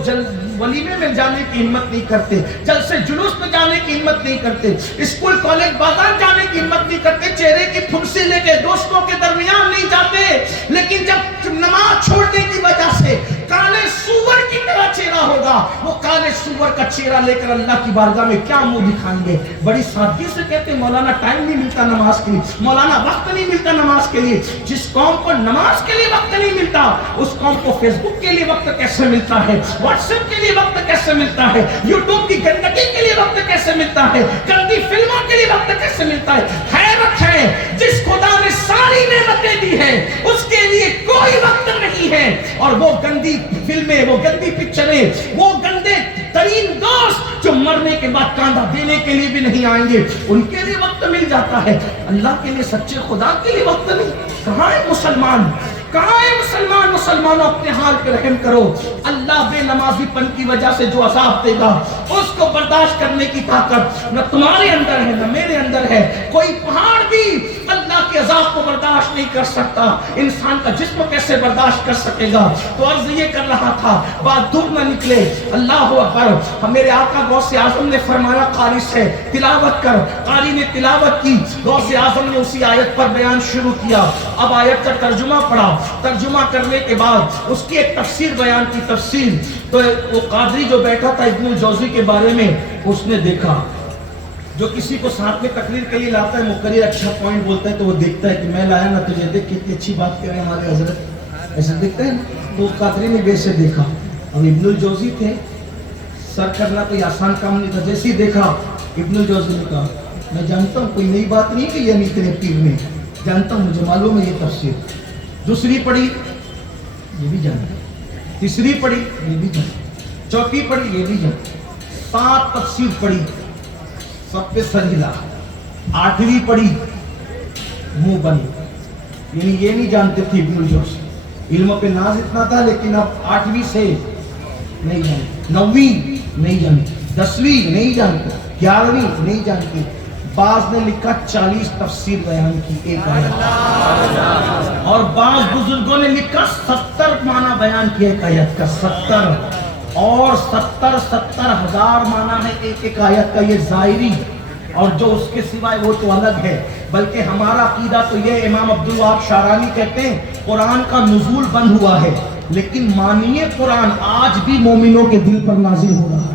ولیمے میں جانے کی ہمت نہیں کرتے، جلسے جلوس میں جانے کی ہمت نہیں کرتے، اسکول کالج بازار جانے کی ہمت نہیں کرتے، چہرے کی پھنسی لے کے دوستوں کے درمیان نہیں جاتے. لیکن جب نماز چھوڑنے کی وجہ سے کالے سور کی طرح چہرہ ہوگا، وہ کالے سور کا چہرہ لے کر اللہ کی بارگاہ میں کیا منہ دکھائیں گے؟ بڑی سادگی سے کہتے ہیں مولانا ٹائم نہیں ملتا نماز کے لیے، مولانا وقت نہیں ملتا نماز کے لیے. جس قوم کو نماز کے لیے وقت نہیں ملتا اس قوم کو فیس بک کے لیے وقت کیسے ملتا ہے؟ واٹس ایپ کے لیے وقت کیسے ملتا ہے؟ یوٹیوب کی گندگی کے لیے وقت کیسے ملتا ہے؟ گندی فلموں کے لیے وقت کیسے ملتا ہے؟ حیرت ہے، جس خدا نے ساری نعمتیں دی ہیں اس کے لیے کوئی وقت نہیں ہے، اور وہ گندی فلمیں، وہ گندی پکچریں، وہ گندے ترین دوست جو مرنے کے بعد کاندھا دینے کے لیے بھی نہیں آئیں گے، ان کے لیے وقت مل جاتا ہے، اللہ کے لیے، سچے خدا کے لیے وقت نہیں. کہاں ہے مسلمان؟ کہاں ہے مسلمان؟ مسلمانوں اپنے حال پہ رحم کرو. اللہ بے نمازی پن کی وجہ سے جو عذاب دے گا اس کو برداشت کرنے کی طاقت نہ تمہارے اندر ہے نہ میرے اندر ہے. کوئی پہاڑ بھی اللہ کے عذاب کو برداشت نہیں کر سکتا، انسان کا جسم کیسے برداشت کر سکے گا؟ تو عرض یہ کر رہا تھا، بات دور نہ نکلے. اللہ اکبر. میرے آقا غوث اعظم نے فرمایا قاری سے تلاوت کر. قاری نے تلاوت کی، غوث اعظم نے اسی آیت پر بیان شروع کیا. اب آیت کا ترجمہ پڑھا، ترجمہ کرنے کے بعد اس کی ایک تفسیر بیان کی. تفسیر تو وہ قادری جو بیٹھا تھا ابن الجوزی کے بارے میں، اس نے دیکھا، جو کسی کو ساتھ میں تقریر کے لیے لاتا ہے، مقرر اچھا پوائنٹ بولتا ہے تو وہ دیکھتا ہے کہ میں لایا نا تجھے، دیکھ کتنی اچھی بات کر رہے ہیں ہمارے حضرت، ایسا دیکھتا ہے. تو قادری نے ویسے دیکھا. اب ابن الجوزی تھے، سر کرنا کوئی آسان کام نہیں تھا. جیسے ہی دیکھا ابن الجوزی نے کہا میں جانتا ہوں کوئی نئی بات نہیں کہ یہ نہیں تیرے پیر میں، جانتا ہوں، مجھے معلوم ہے یہ تفسیر. دوسری پڑھی یہ بھی جانتا، تیسری پڑھی یہ بھی جانتا، چوتھی پڑھی یہ بھی جانتا، 7 تفسیر پڑھی، سب پہ سر ہلا. 8ویں پڑھی منہ بند. یعنی یہ نہیں جانتے تھے ابن الجوزی، علم پہ ناز اتنا تھا، لیکن اب 8ویں سے نہیں جانتے، 9ویں نہیں جانتے، 10ویں نہیں جانتے، 11ویں نہیں جانتے. بعض نے لکھا 40 تفسیر بیان کی ایک آیت، اور بعض بزرگوں نے لکھا 70 معنی بیان کیا ایک آیت کا. 70 اور 70 ہزار معنی ہے ایک آیت کا. یہ ظاہری، اور جو اس کے سوائے وہ تو الگ ہے. بلکہ ہمارا عقیدہ تو یہ، امام عبدالوہاب شعرانی کہتے ہیں قرآن کا نزول بند ہوا ہے، لیکن معنی قرآن آج بھی مومنوں کے دل پر نازل ہو رہا ہے.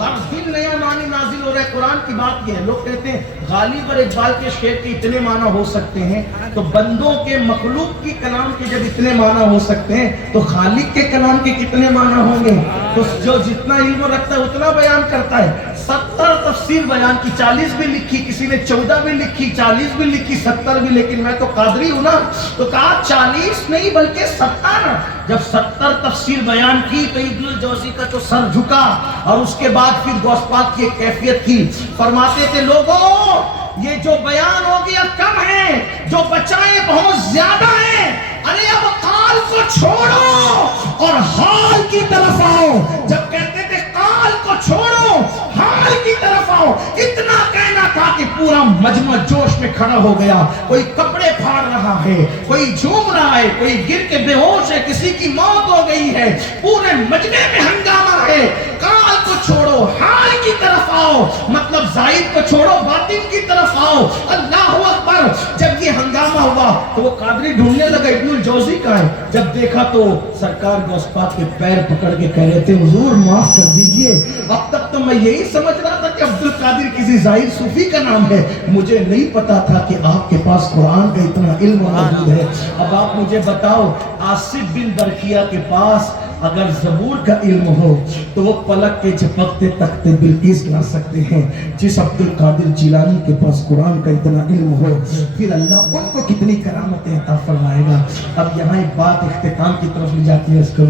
ہر دن نیا معنی نازل ہو رہا ہے. سورہ قرآن کی بات یہ ہے. لوگ کہتے ہیں غالب اور اقبال کے شعر کے اتنے معنی ہو سکتے ہیں تو بندوں کے مخلوق کی کلام کے جب اتنے معنی ہو سکتے ہیں تو خالق کے کلام کے کتنے معنی ہوں گے؟ تو جو جتنا علم رکھتا ہے اتنا بیان کرتا ہے. 70 تفسیر بیان کی، 40 بھی لکھی، کسی نے 14 بھی لکھی، 40 بھی لکھی، 70 بھی، لیکن میں تو قادری ہوں نا، تو کہا 40 نہیں بلکہ 70. جب 70 تفسیر بیان کی تو ابن الجوزی کا تو سر جھکا، اور اس کے بعد پھر غوث پاک کی ایک کیفیت تھی. فرماتے تھے لوگوں یہ جو بیان ہو گیا کم ہے، جو بچائے بہت زیادہ ہیں. ارے اب قال کو چھوڑو اور حال کی طرف آؤ. جب کہتے تھے قال کو چھوڑو حال کی طرف آؤ، اتنا کہنا تھا کہ پورا مجمع جوش میں کھڑا ہو گیا. کوئی کپڑے پھاڑ رہا ہے، کوئی جھوم رہا ہے، کوئی گر کے بے ہوش ہے، کسی کی موت ہو گئی ہے، پورے مجمع میں ہنگامہ ہے. قال کو چھوڑو حال کی طرف آؤ، مطلب ظاہر کو چھوڑو باطن کی طرف آؤ. اللہ اکبر. جب یہ ہنگامہ ہوا تو وہ قادری ڈھونڈنے لگا ابن الجوزی کا ہے. جب دیکھا تو سرکار غوث پاک کے پیر پکڑ کے کہہ رہے تھے حضور معاف کر دیجئے، اب تک تو میں یہی سمجھ رہا تھا کہ عبد القادر کسی ظاہر صوفی کا نام ہے، مجھے نہیں پتا تھا کہ آپ کے پاس قرآن کا اتنا علم موجود ہے. اب آپ مجھے بتاؤ آصف بن برقیہ کے پاس اگر زبور کا علم ہو تو وہ پلک کے جھپکتے تختے بلقیس لا سکتے ہیں. جس عبد القادر جیلانی کے پاس قرآن کا اتنا علم ہو پھر اللہ ان کو کتنی کرامتیں عطا فرمائے گا. اب یہاں ایک بات اختتام کی طرف لے جاتی ہے. اس کو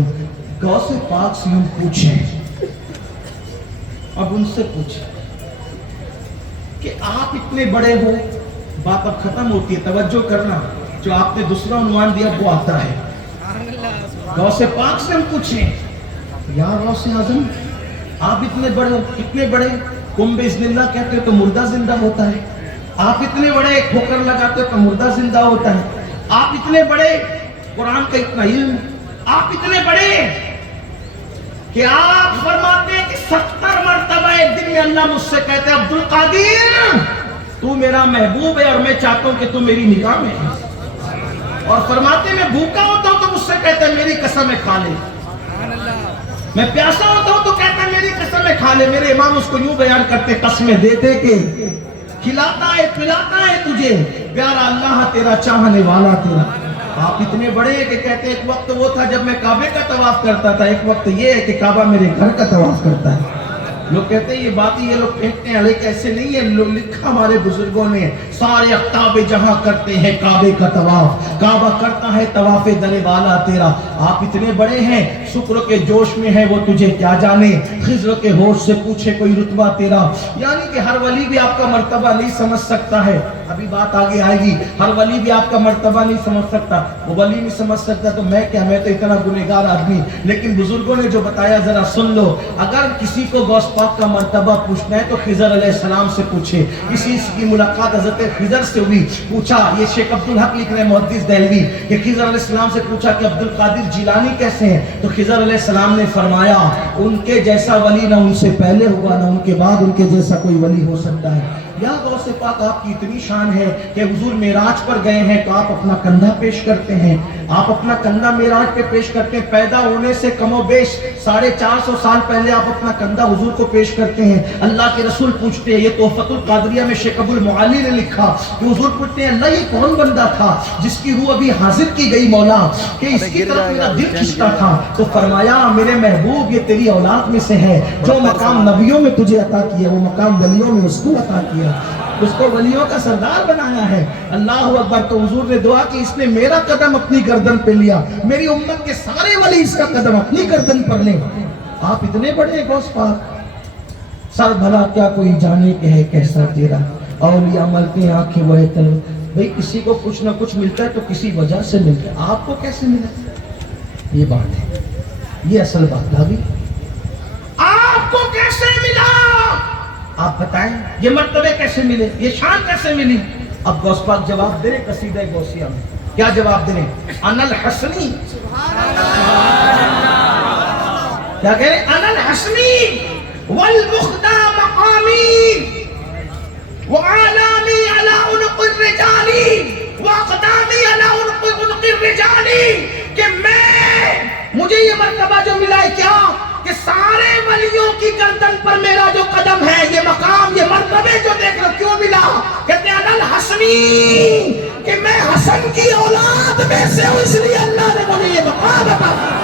غوث پاک سے ہم پوچھیں، اب ان سے پوچھیں کہ آپ اتنے بڑے ہو، بات اب ختم ہوتی ہے، توجہ کرنا، جو آپ نے دوسرا عنوان دیا وہ آتا ہے. غوث پاک سے ہم پوچھیں یا غوث اعظم آپ اتنے بڑے ہو، اتنے بڑے قم باذن اللہ کہتے ہو تو مردہ زندہ ہوتا ہے، آپ اتنے بڑے ٹھوکر لگاتے ہو تو مردہ زندہ ہوتا ہے، آپ اتنے بڑے قرآن کا اتنا علم، آپ اتنے بڑے کہ آپ فرماتے ہیں کہ 70 مرتبہ ایک دن میں اللہ مجھ سے کہتے ہیں عبد القادر تو میرا محبوب ہے اور میں چاہتا ہوں کہ تو میری نگاہ میں ہے. اور فرماتے میں بھوکا ہوتا ہوں تو مجھ سے کہتا ہے میری قسم کھا لے، میں پیاسا ہوتا ہوں تو کہتا ہے میری قسم کھا لے. میرے امام اس کو یوں بیان کرتے قسمیں دیتے کہ کھلاتا ہے پلاتا ہے تجھے پیارا اللہ تیرا چاہنے والا تیرا. آپ اتنے بڑے ہیں کہ کہتے ہیں ایک وقت وہ تھا جب میں کعبے کا طواف کرتا تھا، ایک وقت یہ ہے کہ کعبہ میرے گھر کا طواف کرتا ہے. لوگ کہتے ہیں یہ بات یہ لوگ پھینکتے ہیں، لیکن ایسے نہیں ہے. لوگ لکھا ہمارے بزرگوں نے سارے اقطاب جہاں کرتے ہیں کعبے کا طواف، کعبہ کرتا ہے طواف در والا تیرا. آپ اتنے بڑے ہیں، شکر کے جوش میں ہے وہ تجھے کیا جانے، خضر کے ہوش سے پوچھے کوئی رتبہ تیرا. یعنی کہ ہر ولی بھی آپ کا مرتبہ نہیں سمجھ سکتا ہے. ابھی بات آگے آئے گی، ہر ولی بھی آپ کا مرتبہ نہیں سمجھ سکتا. وہ ولی نہیں سمجھ سکتا تو میں کیا، میں تو اتنا گنہگار آدمی. لیکن بزرگوں نے جو بتایا ذرا سن لو. اگر کسی کو غوث پاک کا مرتبہ پوچھنا ہے تو خضر علیہ السلام سے پوچھے. اسی کی ملاقات حضرت خضر سے ہوئی. پوچھا، یہ شیخ عبدالحق لکھ رہے ہیں محدث دہلوی، کہ خضر علیہ السلام سے پوچھا کہ عبد القادر جیلانی کیسے ہیں؟ تو خضر علیہ السلام نے فرمایا ان کے جیسا ولی نہ ان سے پہلے ہوا نہ ان کے بعد ان کے جیسا کوئی ولی ہو سکتا ہے. یا غوث پاک آپ کی اتنی شان ہے کہ حضور معراج پر گئے ہیں تو آپ اپنا کندھا پیش کرتے ہیں، آپ اپنا کندھا معراج پہ پیش کرتے ہیں. پیدا ہونے سے کم و بیش 450 سال پہلے آپ اپنا کندھا حضور کو پیش کرتے ہیں. اللہ کے رسول پوچھتے ہیں، یہ تحفۃ القادریہ میں شیخ ابو المعالی نے لکھا کہ حضور پوچھتے ہیں اللہ یہ کون بندہ تھا جس کی روح ابھی حاضر کی گئی مولا کہ اس کی طرف میرا دل کھنچتا تھا؟ تو فرمایا میرے محبوب یہ تیری اولاد میں سے ہے. جو مقام نبیوں میں تجھے عطا کیا وہ مقام ولیوں میں اس کو عطا کیا، اس کو ولیوں کا سردار بنایا ہے. اللہ اکبر. تو حضور نے دعا کہ اس نے میرا قدم اپنی گردن پہ لیا، میری امت کے سارے ولی اس کا قدم اپنی گردن پر لیں. آپ اتنے بڑے غوث پاک. سر بھلا کیا کوئی جانے کہ ہے کیسا تیرا، اولیاء ملتے آنکھیں وہ تل. بھئی کسی کو کچھ نہ کچھ ملتا ہے تو کسی وجہ سے ملتا ہے، آپ کو کیسے ملا؟ یہ بات ہے، یہ اصل بات ہے. آپ کو کیسے ملا؟ آپ بتائیں یہ مرتبے کیسے ملے، یہ شان کیسے ملی؟ اب غوث پاک جواب دے رہے قصیدہ غوثیہ میں. کیا جواب دے رہے؟ انا الحسنی، کیا کہہ رہے؟ انا الحسنی والمخدع مقامی وعالمی علی عنق الرجالی واقدامی علی عنق الرجالی. کہ میں، مجھے یہ مرتبہ جو ملا ہے کیا کہ سارے ولیوں کی گردن پر میرا جو قدم ہے، یہ مقام، یہ مرتبے جو دیکھ رہا کیوں ملا؟ کہتے ہیں انل حسنی، کہ میں حسن کی اولاد میں سے ہوں، اس لیے اللہ نے مجھے یہ مقام عطا کیا۔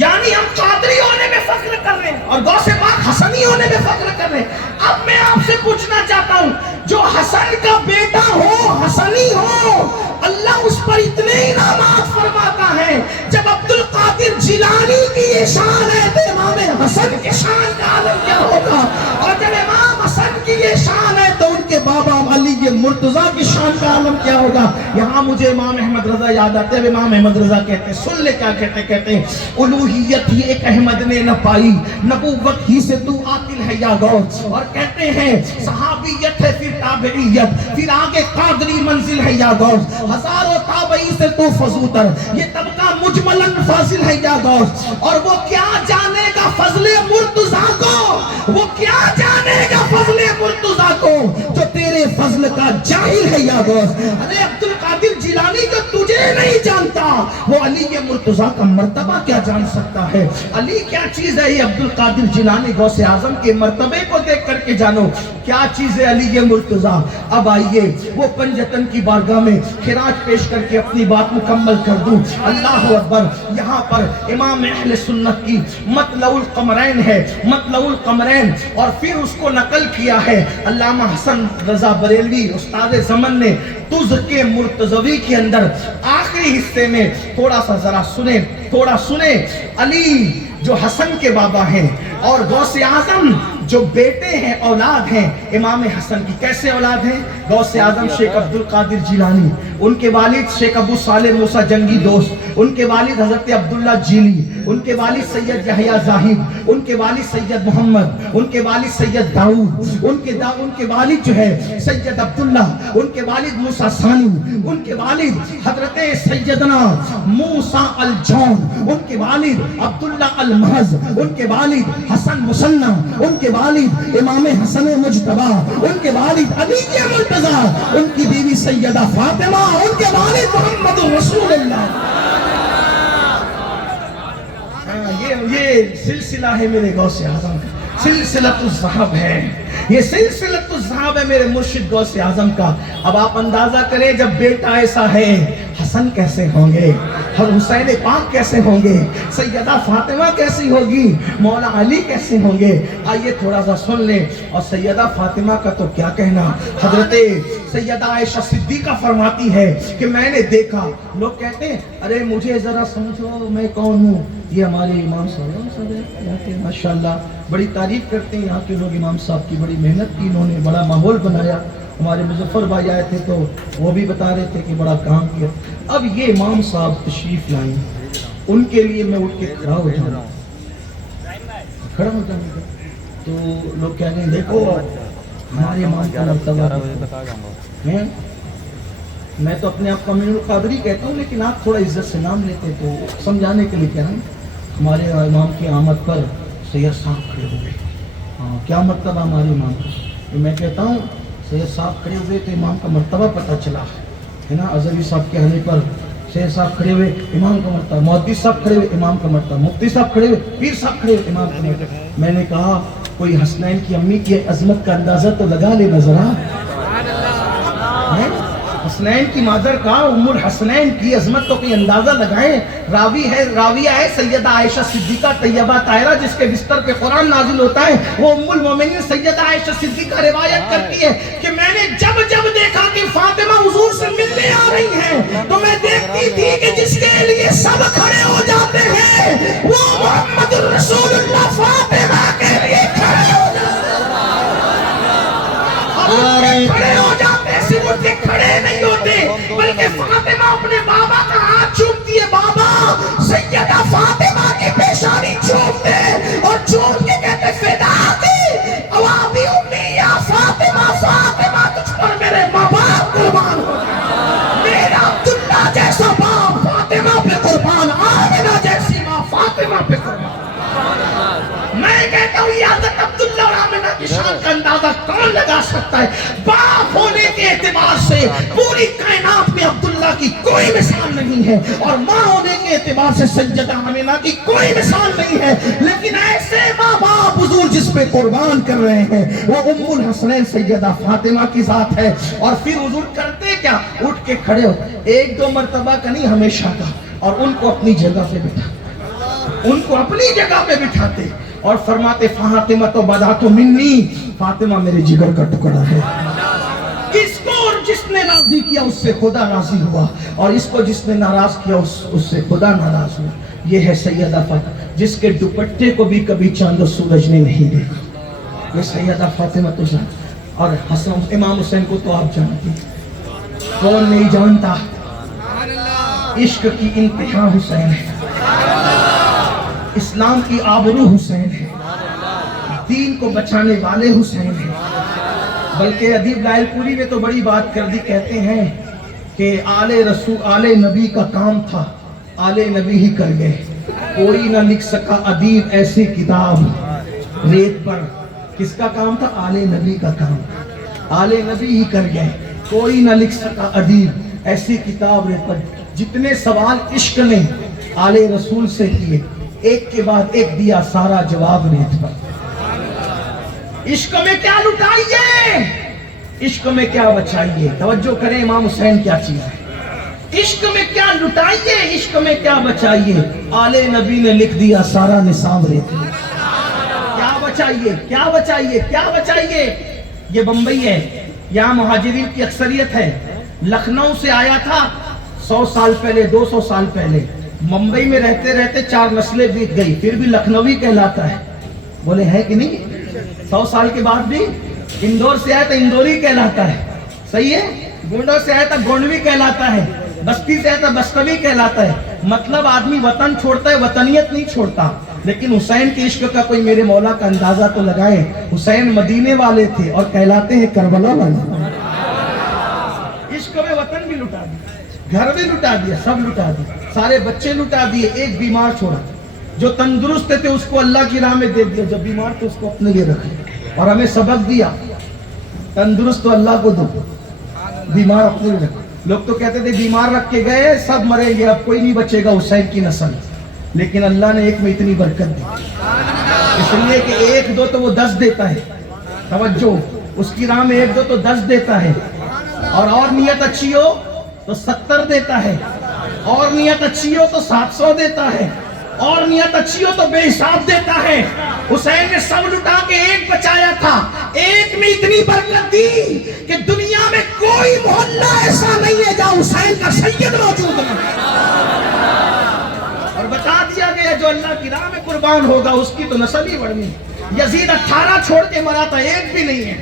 یعنی ہم قادری ہونے میں فخر کر رہے ہیں اور غوث پاک حسنی ہونے میں فخر کر رہے ہیں۔ اب میں آپ سے پوچھنا چاہتا ہوں، جو حسن کا بیٹا ہو، حسنی ہو، اللہ اس پر اتنے انعامات فرماتا ہے۔ جب عبد القادر جیلانی کی یہ شان ہے تو امام حسن کی شان کا عالم کیا ہوگا؟ اور جب امام حسن کی یہ شان ہے تو ان کے بابا علی مرتضیٰ کی شان کا عالم کیا ہوگا؟ یہاں مجھے امام احمد رضا یاد آتے ہیں۔ امام احمد رضا کہتے ہیں، سن لے کیا کہتے ہیں، الوہیت ہی ایک احمد نے نہ پائی، نبوت ہی سے تو عاقل ہے یا غوث۔ اور کہتے ہیں صحابیت ہے پھر تابعیت، پھر آگے قادری منزل ہے یا غوث، ہزاروں تابعی سے تو فضوتر، یہ طبقہ مجملاً فاضل ہے یا غوث۔ اور وہ کیا جانے گا فضل مرتضیٰ کو، وہ کیا جانے گا فضل مرتضیٰ کو جو تیرے فضل کا جاہل ہے یا غوث۔ ارے عبد القادر جیلانی جو تجھے نہیں جانتا، وہ علی مرتضیٰ کا مرتبہ کیا جان سکتا ہے؟ علی کیا چیز ہے یہ عبد القادر جیلانی غوث اعظم کے مرتبے کو دیکھ کر کے جانو کیا چیز ہے علی مرتضیٰ۔ اب آئیے وہ پنجتن کی بارگاہ میں خراج پیش کر کے اپنی بات مکمل کر دوں۔ اللہ اکبر، یہاں پر امام اہل سنت کی مطلع القمرین ہے، مطلع القمرین، اور پھر اس کو نقل کیا ہے علامہ حسن رضا بریلوی استاد زمن نے تزک مرتضوی کے اندر آخری حصے میں۔ تھوڑا سا ذرا سنیں، تھوڑا سنیں۔ علی جو حسن کے بابا ہیں اور غوث اعظم جو بیٹے ہیں، اولاد ہیں امام حسن کی۔ کیسے اولاد ہیں؟ غوث اعظم شیخ عبد القادر جیلانی، ان کے والد شیخ ابو صالح موسیٰ جنگی دوست، ان کے والد حضرت عبداللہ جیلی، ان کے والد سید یحییٰ زاہد، ان کے والد سید محمد، ان کے والد سید داؤد، ان کے والد جو ہے سید عبداللہ، ان کے والد موسیٰ ثانی، ان کے والد حضرت سیدنا موسیٰ الجون، ان کے والد عبداللہ المحض، ان کے والد حسن مسنہ، ان کے والد امام حسن مجتبی، ان کے والد علی مرتضیٰ، ان کی بیوی سیدہ فاطمہ، ان کے والد محمد رسول اللہ۔ یہ سلسلہ ہے میرے غوث اعظم کا، سلسلۃ الذہب ہے، یہ سلسلۃ الذہب ہے میرے مرشد غوث اعظم کا۔ اب آپ اندازہ کریں جب بیٹا ایسا ہے، حسن کیسے ہوں گے، حسین پاک کیسے ہوں گے، سیدہ فاطمہ کیسی ہوگی، مولا علی کیسے ہوں گے؟ آئیے تھوڑا سا سن لیں۔ اور سیدہ فاطمہ کا تو کیا کہنا، حضرت سیدہ عائشہ صدیقہ فرماتی ہے کہ میں نے دیکھا، لوگ کہتے ہیں ارے مجھے ذرا سمجھو میں کون ہوں، یہ ہمارے امام صاحب یہاں کے ماشاءاللہ بڑی تعریف کرتے ہیں، یہاں کے لوگ امام صاحب کی بڑی محنت کی، انہوں نے بڑا ماحول بنایا۔ ہمارے مظفر بھائی آئے تھے تو وہ بھی بتا رہے تھے کہ بڑا کام کیا۔ اب یہ امام صاحب تشریف لائیں، ان کے لیے میں اٹھ کے کھڑا ہو جاؤں گا تو لوگ کہہ رہے ہیں دیکھو ہمارے امام کا مرتبہ ہے۔ میں تو اپنے آپ کو امین القادری کہتا ہوں، لیکن آپ تھوڑا عزت سے نام لیتے تو سمجھانے کے لیے کہہ رہا ہوں۔ ہمارے امام کی آمد پر سید صاحب کھڑے ہوئے، ہاں کیا مرتبہ ہمارے امام کا؟ میں کہتا ہوں سید صاحب کھڑے ہوئے تو امام کا مرتبہ پتہ چلا ہے نا۔ اظہری صاحب کے آنے پر سید صاحب کھڑے ہوئے، امام کا مرتبہ، محدث صاحب کھڑے ہوئے، امام کا مرتبہ، مفتی صاحب کھڑے ہوئے، پیر صاحب کھڑے ہوئے، امام کا مرتبہ۔ میں نے کہا کوئی حسنین کی امی کی عظمت کا اندازہ تو لگا لے نظر آ۔ حسنین کی مادر کا، ام الحسنین کی عظمت کو کوئی اندازہ لگائیں۔ راویہ ہے سیدہ عائشہ صدیقہ طیبہ طاہرہ، جس کے بستر پہ قرآن نازل ہوتا ہے، وہ ام المومنین سیدہ عائشہ صدیقہ روایت کرتی ہے کہ میں نے جب دیکھا کہ فاطمہ حضور سے ملنے آ رہی ہیں تو میں دیکھتی تھی کہ جس کے لیے سب کھڑے ہو جاتے ہیں وہ محمد الرسول اللہ فاطمہ کے لیے کھڑے ہو جاتے ہیں۔ صرف ان کے کھڑے نہیں ہوتے بلکہ فاطمہ اپنے بابا کا ہاتھ چومتی ہے، بابا سیدہ فاطمہ کی پیشانی چومتے اور چوم کے کہتے فدا کی اوابی امی یا فاطمہ، فاطمہ تجھ پر میرے ماں باپ قربان ہو جائے، میرا عبداللہ جیسا باپ فاطمہ پہ قربان، آمنہ جیسی ماں فاطمہ پہ قربان۔ میں کہتا ہوں یہ حضرت عبداللہ اور آمنہ کی شان کا اندازہ کون لگا سکتا ہے؟ باپ ہونے کے اعتبار سے پوری کائنات میں عبداللہ کی کوئی مثال نہیں ہے، اور ماں ہونے کے اعتبار سے سیدہ آمنہ کی کوئی مثال نہیں ہے، لیکن ایسے ماں باپ حضور جس پہ قربان کر رہے ہیں وہ ام الحسنین سیدہ فاطمہ کی ذات ہے۔ اور پھر حضور کرتے کیا؟ اٹھ کے کھڑے ہو، ایک دو مرتبہ کا نہیں، ہمیشہ کا، اور ان کو اپنی جگہ پہ بٹھا، ان کو اپنی جگہ پہ بٹھاتے اور فرماتے فاطمہ تو بداتو منی، فاطمہ میرے جگر کا ٹکڑا ہے، اس کو اور جس نے راضی کیا اس سے خدا راضی ہوا، اور اس کو جس نے ناراض کیا اس سے خدا ناراض ہوا۔ یہ ہے سیدہ فاطمہ جس کے دوپٹے کو بھی کبھی چاند و سورج نے نہیں دیکھا، یہ سیدہ فاطمہ تو جان۔ اور حسن امام حسین کو تو آپ جانتے ہیں، کون نہیں جانتا؟ عشق کی انتہا حسین ہے، اسلام کی آبرو حسین ہے، دین کو بچانے والے حسین ہیں۔ بلکہ ادیب لائل پوری نے تو بڑی بات کر دی، کہتے ہیں کہ آل رسول آل نبی کا کام تھا، آل نبی ہی کر گئے، کوئی نہ لکھ سکا ادیب ایسی کتاب ریت پر۔ کس کا کام تھا؟ آل نبی کا کام، آل نبی ہی کر گئے، کوئی نہ لکھ سکا ادیب ایسی کتاب ریت پر۔ جتنے سوال عشق نے آل رسول سے کیے، ایک کے بعد ایک دیا سارا جواب ریت پر۔ عشق میں کیا لٹائیے، عشق میں کیا بچائیے، توجہ کریں امام حسین کیا چیز ہے۔ عشق میں کیا لٹائیے، عشق میں کیا بچائیے، آل نبی نے لکھ دیا سارا نصاب ریت میں۔ کیا بچائیے، کیا بچائیے، کیا بچائیے۔ یہ بمبئی ہے، یہاں مہاجرین کی اکثریت ہے، لکھنؤ سے آیا تھا 100 سال پہلے، 200 سال پہلے، ممبئی میں رہتے رہتے 4 نسلیں بیت گئی، پھر بھی لکھنوی کہلاتا ہے۔ بولے ہے کہ نہیں؟ 100 سال کے بعد بھی اندور سے آیا تو اندوری کہلاتا ہے، صحیح ہے؟ گونڈوں سے آیا تو گونڈوی کہلاتا ہے، بستی سے آیا تو بستوی کہلاتا ہے۔ مطلب آدمی وطن چھوڑتا ہے، وطنیت نہیں چھوڑتا۔ لیکن حسین کے عشق کا کوئی میرے مولا کا اندازہ تو لگائے۔ حسین مدینے والے تھے اور کہلاتے ہیں کربلا والے۔ عشق میں وطن بھی لٹا دیا، گھر بھی لٹا دیا، سب لٹا دیا، سارے بچے لٹا دیے، ایک بیمار چھوڑا۔ جو تندرست تھے اس کو اللہ کی راہ میں دے دیا، جو بیمار تھے اس کو اپنے لیے رکھ لیا، اور ہمیں سبق دیا تندرست تو اللہ کو دو، بیمار اپنے لیے رکھو۔ لوگ تو کہتے تھے بیمار رکھ کے گئے سب مریں گے، اب کوئی نہیں بچے گا حسین کی نسل، لیکن اللہ نے ایک میں اتنی برکت دی، اس لیے کہ 1 2 تو وہ 10 دیتا ہے، توجہ، اس کی راہ میں 1 2 تو 10 دیتا ہے، اور نیت اچھی ہو تو 70 دیتا ہے، اور نیت اچھی ہو تو 700 دیتا ہے، اور نیت اچھی ہو تو بے حساب دیتا ہے۔ حسین نے سب لٹا کے ایک بچایا تھا، ایک میں اتنی برکت دی کہ دنیا میں کوئی محلہ ایسا نہیں ہے جہاں حسین کا سید موجود ہے، اور بتا دیا گیا جو اللہ کی راہ میں قربان ہوگا اس کی تو نسل ہی بڑھنی۔ یزید 18 چھوڑ کے مرا تھا، ایک بھی نہیں ہے،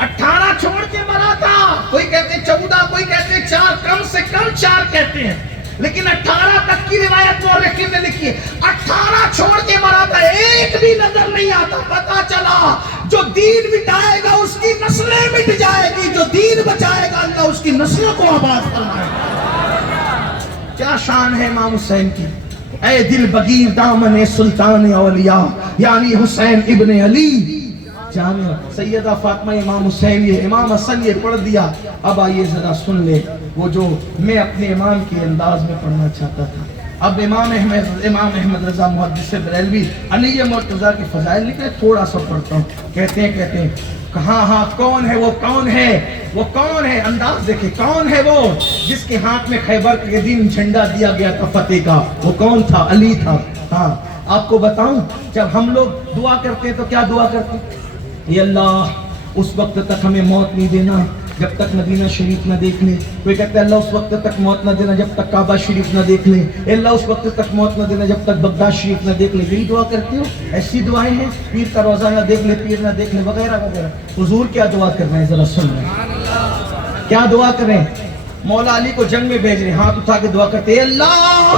18 چھوڑ کے مرا تھا، کوئی کہتے 14، کوئی کہتے 4، کم سے کم 4 کہتے ہیں، لیکن 18 تک کی روایت مورخین نے لکھی ہے۔ 18 چھوڑ کے مرا تھا، ایک بھی نظر نہیں آتا۔ پتا چلا جو دین مٹائے گا اس کی نسلیں مٹ جائے گی، جو دین بچائے گا اللہ اس کی نسلوں کو آباد فرمائے گا۔ کیا شان ہے امام حسین کی۔ اے دل بگیر دامن سلطان اولیاء، یعنی حسین ابن علی جامع سیدہ فاطمہ امام حسین، یہ امام حسن یہ پڑھ دیا۔ اب آئیے ذرا سن لے وہ جو میں اپنے امام کے انداز میں پڑھنا چاہتا تھا۔ اب امام احمد رضا محدث بریلوی علی مرتضیٰ کی فضائل لکھے، تھوڑا سا پڑھتا ہوں۔ کہتے ہیں ہاں کون ہے وہ، کون ہے وہ، کون ہے، انداز دیکھیں، کون ہے وہ جس کے ہاتھ میں خیبر کے دن جھنڈا دیا گیا تھا فتح کا، وہ کون تھا؟ علی تھا۔ ہاں آپ کو بتاؤں، جب ہم لوگ دعا کرتے ہیں تو کیا دعا کرتے ہیں؟ یہ اللہ اس وقت تک ہمیں موت نہیں دینا جب تک مدینہ شریف نہ دیکھ لیں۔ کوئی کہتا ہے اللہ اس وقت تک موت نہ دینا جب تک کعبہ شریف نہ دیکھ لیں، اللہ اس وقت تک موت نہ دینا جب تک بغداد شریف نہ دیکھ لیں۔ یہی دعا کرتے ہو؟ ایسی دعائیں ہیں، پیر کا روزہ نہ دیکھ لے، پیر نہ دیکھ لے، وغیرہ وغیرہ۔ حضور کیا دعا کر رہے ہیں ذرا سن رہے ہیں، کیا دعا کریں؟ مولا علی کو جنگ میں بھیج رہے ہیں، ہاتھ اٹھا کے دعا کرتے ہیں، اللہ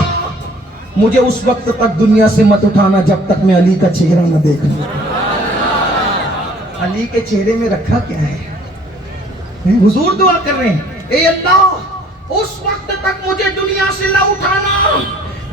مجھے اس وقت تک دنیا سے مت اٹھانا جب تک میں علی کا چہرہ نہ دیکھ لوں۔ علی کے چہرے میں رکھا کیا ہے؟ حضور دعا کر رہے ہیں، اے اللہ اس وقت تک مجھے دنیا سے نہ اٹھانا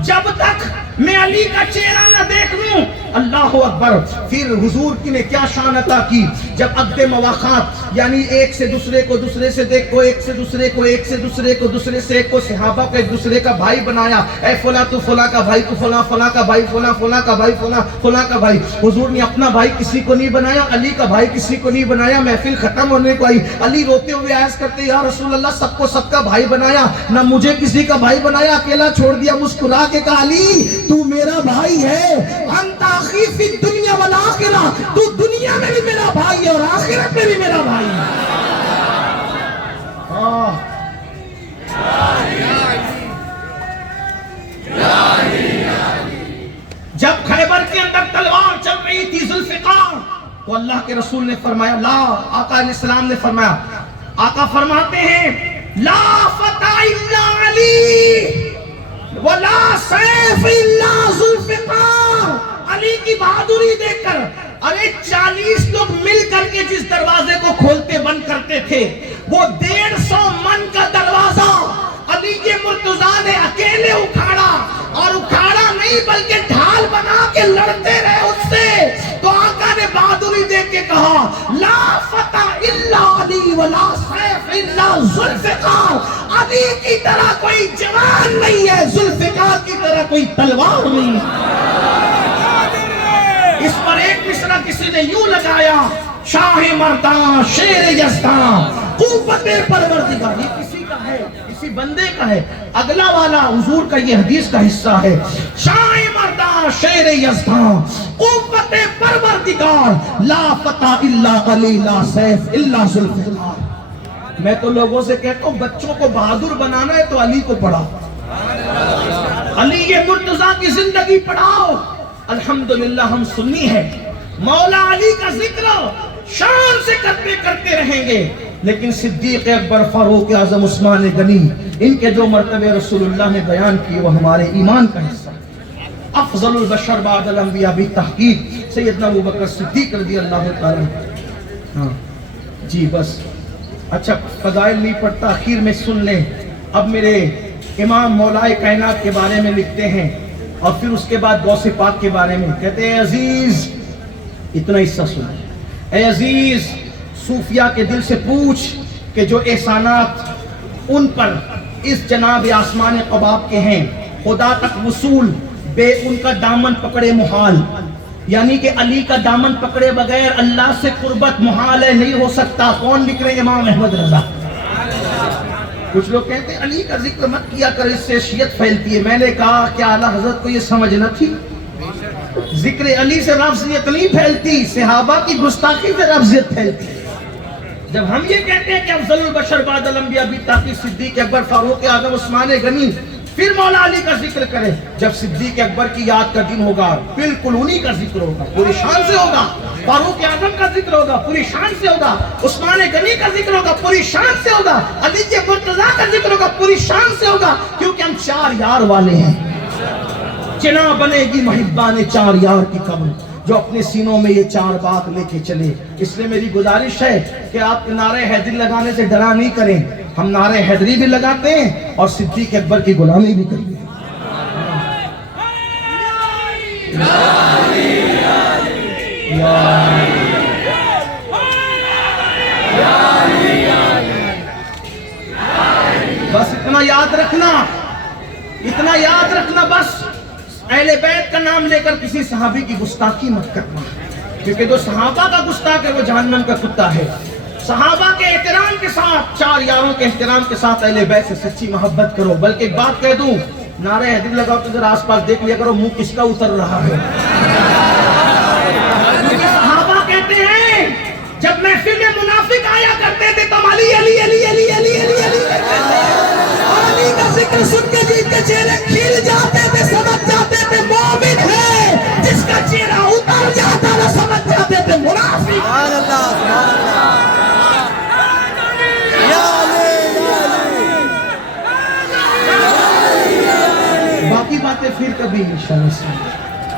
جب تک میں علی کا چہرہ نہ دیکھ لوں۔ اللہ اکبر۔ پھر حضور کی نے کیا شان عطا کی، جب عقد مواخات یعنی ایک سے دوسرے کو، دوسرے سے دیکھو، ایک سے دوسرے کو، ایک سے دوسرے کو، دوسرے سے ایک کو، صحابہ کو ایک دوسرے کا بھائی بنایا. اے فلاں تو فلاں کا بھائی، تو فلاں فلاں کا بھائی، فلاں فلاں کا بھائی، فلاں فلاں کا بھائی. حضور نے اپنا بھائی کسی کو نہیں بنایا، علی کا بھائی کسی کو نہیں بنایا. محفل ختم ہونے کو آئی، علی روتے ہوئے عرض کرتے یا رسول اللہ سب کو سب کا بھائی بنایا، نہ مجھے کسی کا بھائی بنایا، اکیلا چھوڑ دیا. مسکرا کے کہا علی تو میرا بھائی ہے، انت اخی فی الدنیا والآخرہ، تو دنیا میں بھی میرا بھائی ہے اور آخرت میں بھی میرا بھائی ہے. جب خیبر کے اندر تلوار چل رہی تھی ذوالفقار، تو اللہ کے رسول نے فرمایا لا، آقا علیہ السلام نے فرمایا، آقا فرماتے ہیں لا فتح الا علی ولا سیف الا ذوالفقار. علی کی بہادری دیکھ کر، ارے 40 لوگ مل کر کے جس دروازے کو کھولتے بند کرتے تھے، وہ 150 من کا دروازہ علی کے مرتضیٰ نے اکیلے اکھاڑا، اور اکھاڑا نہیں بلکہ ڈھال بنا کے لڑتے رہے اس سے. تو آقا نے بہادری دیکھ کے کہا لا فتح الا علی ولا سیف الا ذوالفقار. علی کی طرح کوئی جوان نہیں ہے، ذوالفقار کی طرح کوئی تلوار نہیں ہے. اس پر ایک مصرع کسی نے یوں لگایا، شاہ مرداں شیر یزداں قوت پروردگار. یہ کسی کا ہے، کسی بندے کا ہے. اگلا والا حضور کا یہ حدیث کا حصہ ہے، شاہ مرداں شیر یزداں قوت پروردگار، لا فتح الا علی لا سیف الا ذوالفقار. میں تو لوگوں سے کہتا ہوں بچوں کو بہادر بنانا ہے تو علی کو پڑھاؤ، علی یہ مرتضیٰ کی زندگی پڑھاؤ. الحمدللہ ہم سنی ہے، مولا علی کا ذکر شان سے کرتے رہیں گے، لیکن صدیق اکبر، فاروق اعظم، عثمان غنی، ان کے جو مرتبے رسول اللہ نے بیان کیے وہ ہمارے ایمان کا حصہ. افضل البشر بعد الانبیاء بالتحقیق سیدنا ابوبکر صدیق رضی اللہ تعالیٰ. ہاں جی بس اچھا، فضائل نہیں پڑھتا، اخیر میں سن لیں. اب میرے امام مولائے کائنات کے بارے میں لکھتے ہیں، اور پھر اس کے بعد غوث پاک کے بارے میں کہتے ہیں عزیز اتنا حصہ سنیں. اے عزیز، صوفیاء کے دل سے پوچھ کہ جو احسانات ان پر اس جناب آسمان قباب کے ہیں، خدا تک وصول بے ان کا دامن پکڑے محال. یعنی کہ علی کا دامن پکڑے بغیر اللہ سے قربت محال ہے، نہیں ہو سکتا. کون لکھ رہے ہیں؟ امام احمد رضا. کچھ لوگ کہتے ہیں علی کا ذکر مت کیا کر، اس سے شیعت پھیلتی ہے. میں نے کہا کہ اعلیٰ حضرت کو یہ سمجھ نہ تھی، ذکر علی سے رفضیت نہیں پھیلتی، صحابہ کی گستاخی سے رفضیت پھیلتی. جب ہم یہ کہتے ہیں کہ افضل البشر بعد الانبیاء بالتحقیق صدیق اکبر، فاروق اعظم، عثمان غنی، پھر مولا علی کا ذکر کریں. جب صدیق اکبر کی یاد کا دن ہوگا بالکل انہی کا ذکر ہوگا، پوری شان سے ہوگا. فاروق اعظم کا ذکر ہوگا، پوری شان سے ہوگا. عثمان غنی کا ذکر ہوگا، پوری شان سے ہوگا. علی کے مرتضیٰ کا ذکر ہوگا، پوری شان سے ہوگا. کیونکہ ہم 4 یار والے ہیں. چنا بنے گی محبان 4 یار کی قبر، جو اپنے سینوں میں یہ 4 بات لے کے چلے. اس لیے میری گزارش ہے کہ آپ نعرہ حیدری لگانے سے ڈرا نہیں کریں. ہم نعرہ حیدری بھی لگاتے ہیں اور صدیق اکبر کی غلامی بھی کرتے ہیں. بس اتنا یاد رکھنا، اتنا یاد رکھنا بس، اہل بیت کا نام لے کر کسی صحابی کی گستاخی مت کرنا، کیونکہ جو صحابہ کا گستاخ ہے وہ جہنم کا کتا ہے. صحابہ کے احترام کے ساتھ، 4 یاروں کے احترام کے ساتھ اہل بیت سے سچی محبت کرو. بلکہ ایک بات کہہ دوں، نعرہ حیدری لگاؤ تو ذرا آس پاس دیکھ لیا کرو منہ کس کا اتر رہا ہے. صحابہ کہتے ہیں جب محفل میں منافق آیا کرتے تھے تو علی علی علی علی علی علی علی اور علی کا ذکر سن کے جن کے چہرے کھل جاتے تھے، سمجھ جاتے تھے مومن ہے. جس کا چہرہ اتر جاتا تھا سمجھ جاتے تھے منافق. سبحان اللہ، سبحان اللہ. باقی باتیں پھر کبھی انشاءاللہ.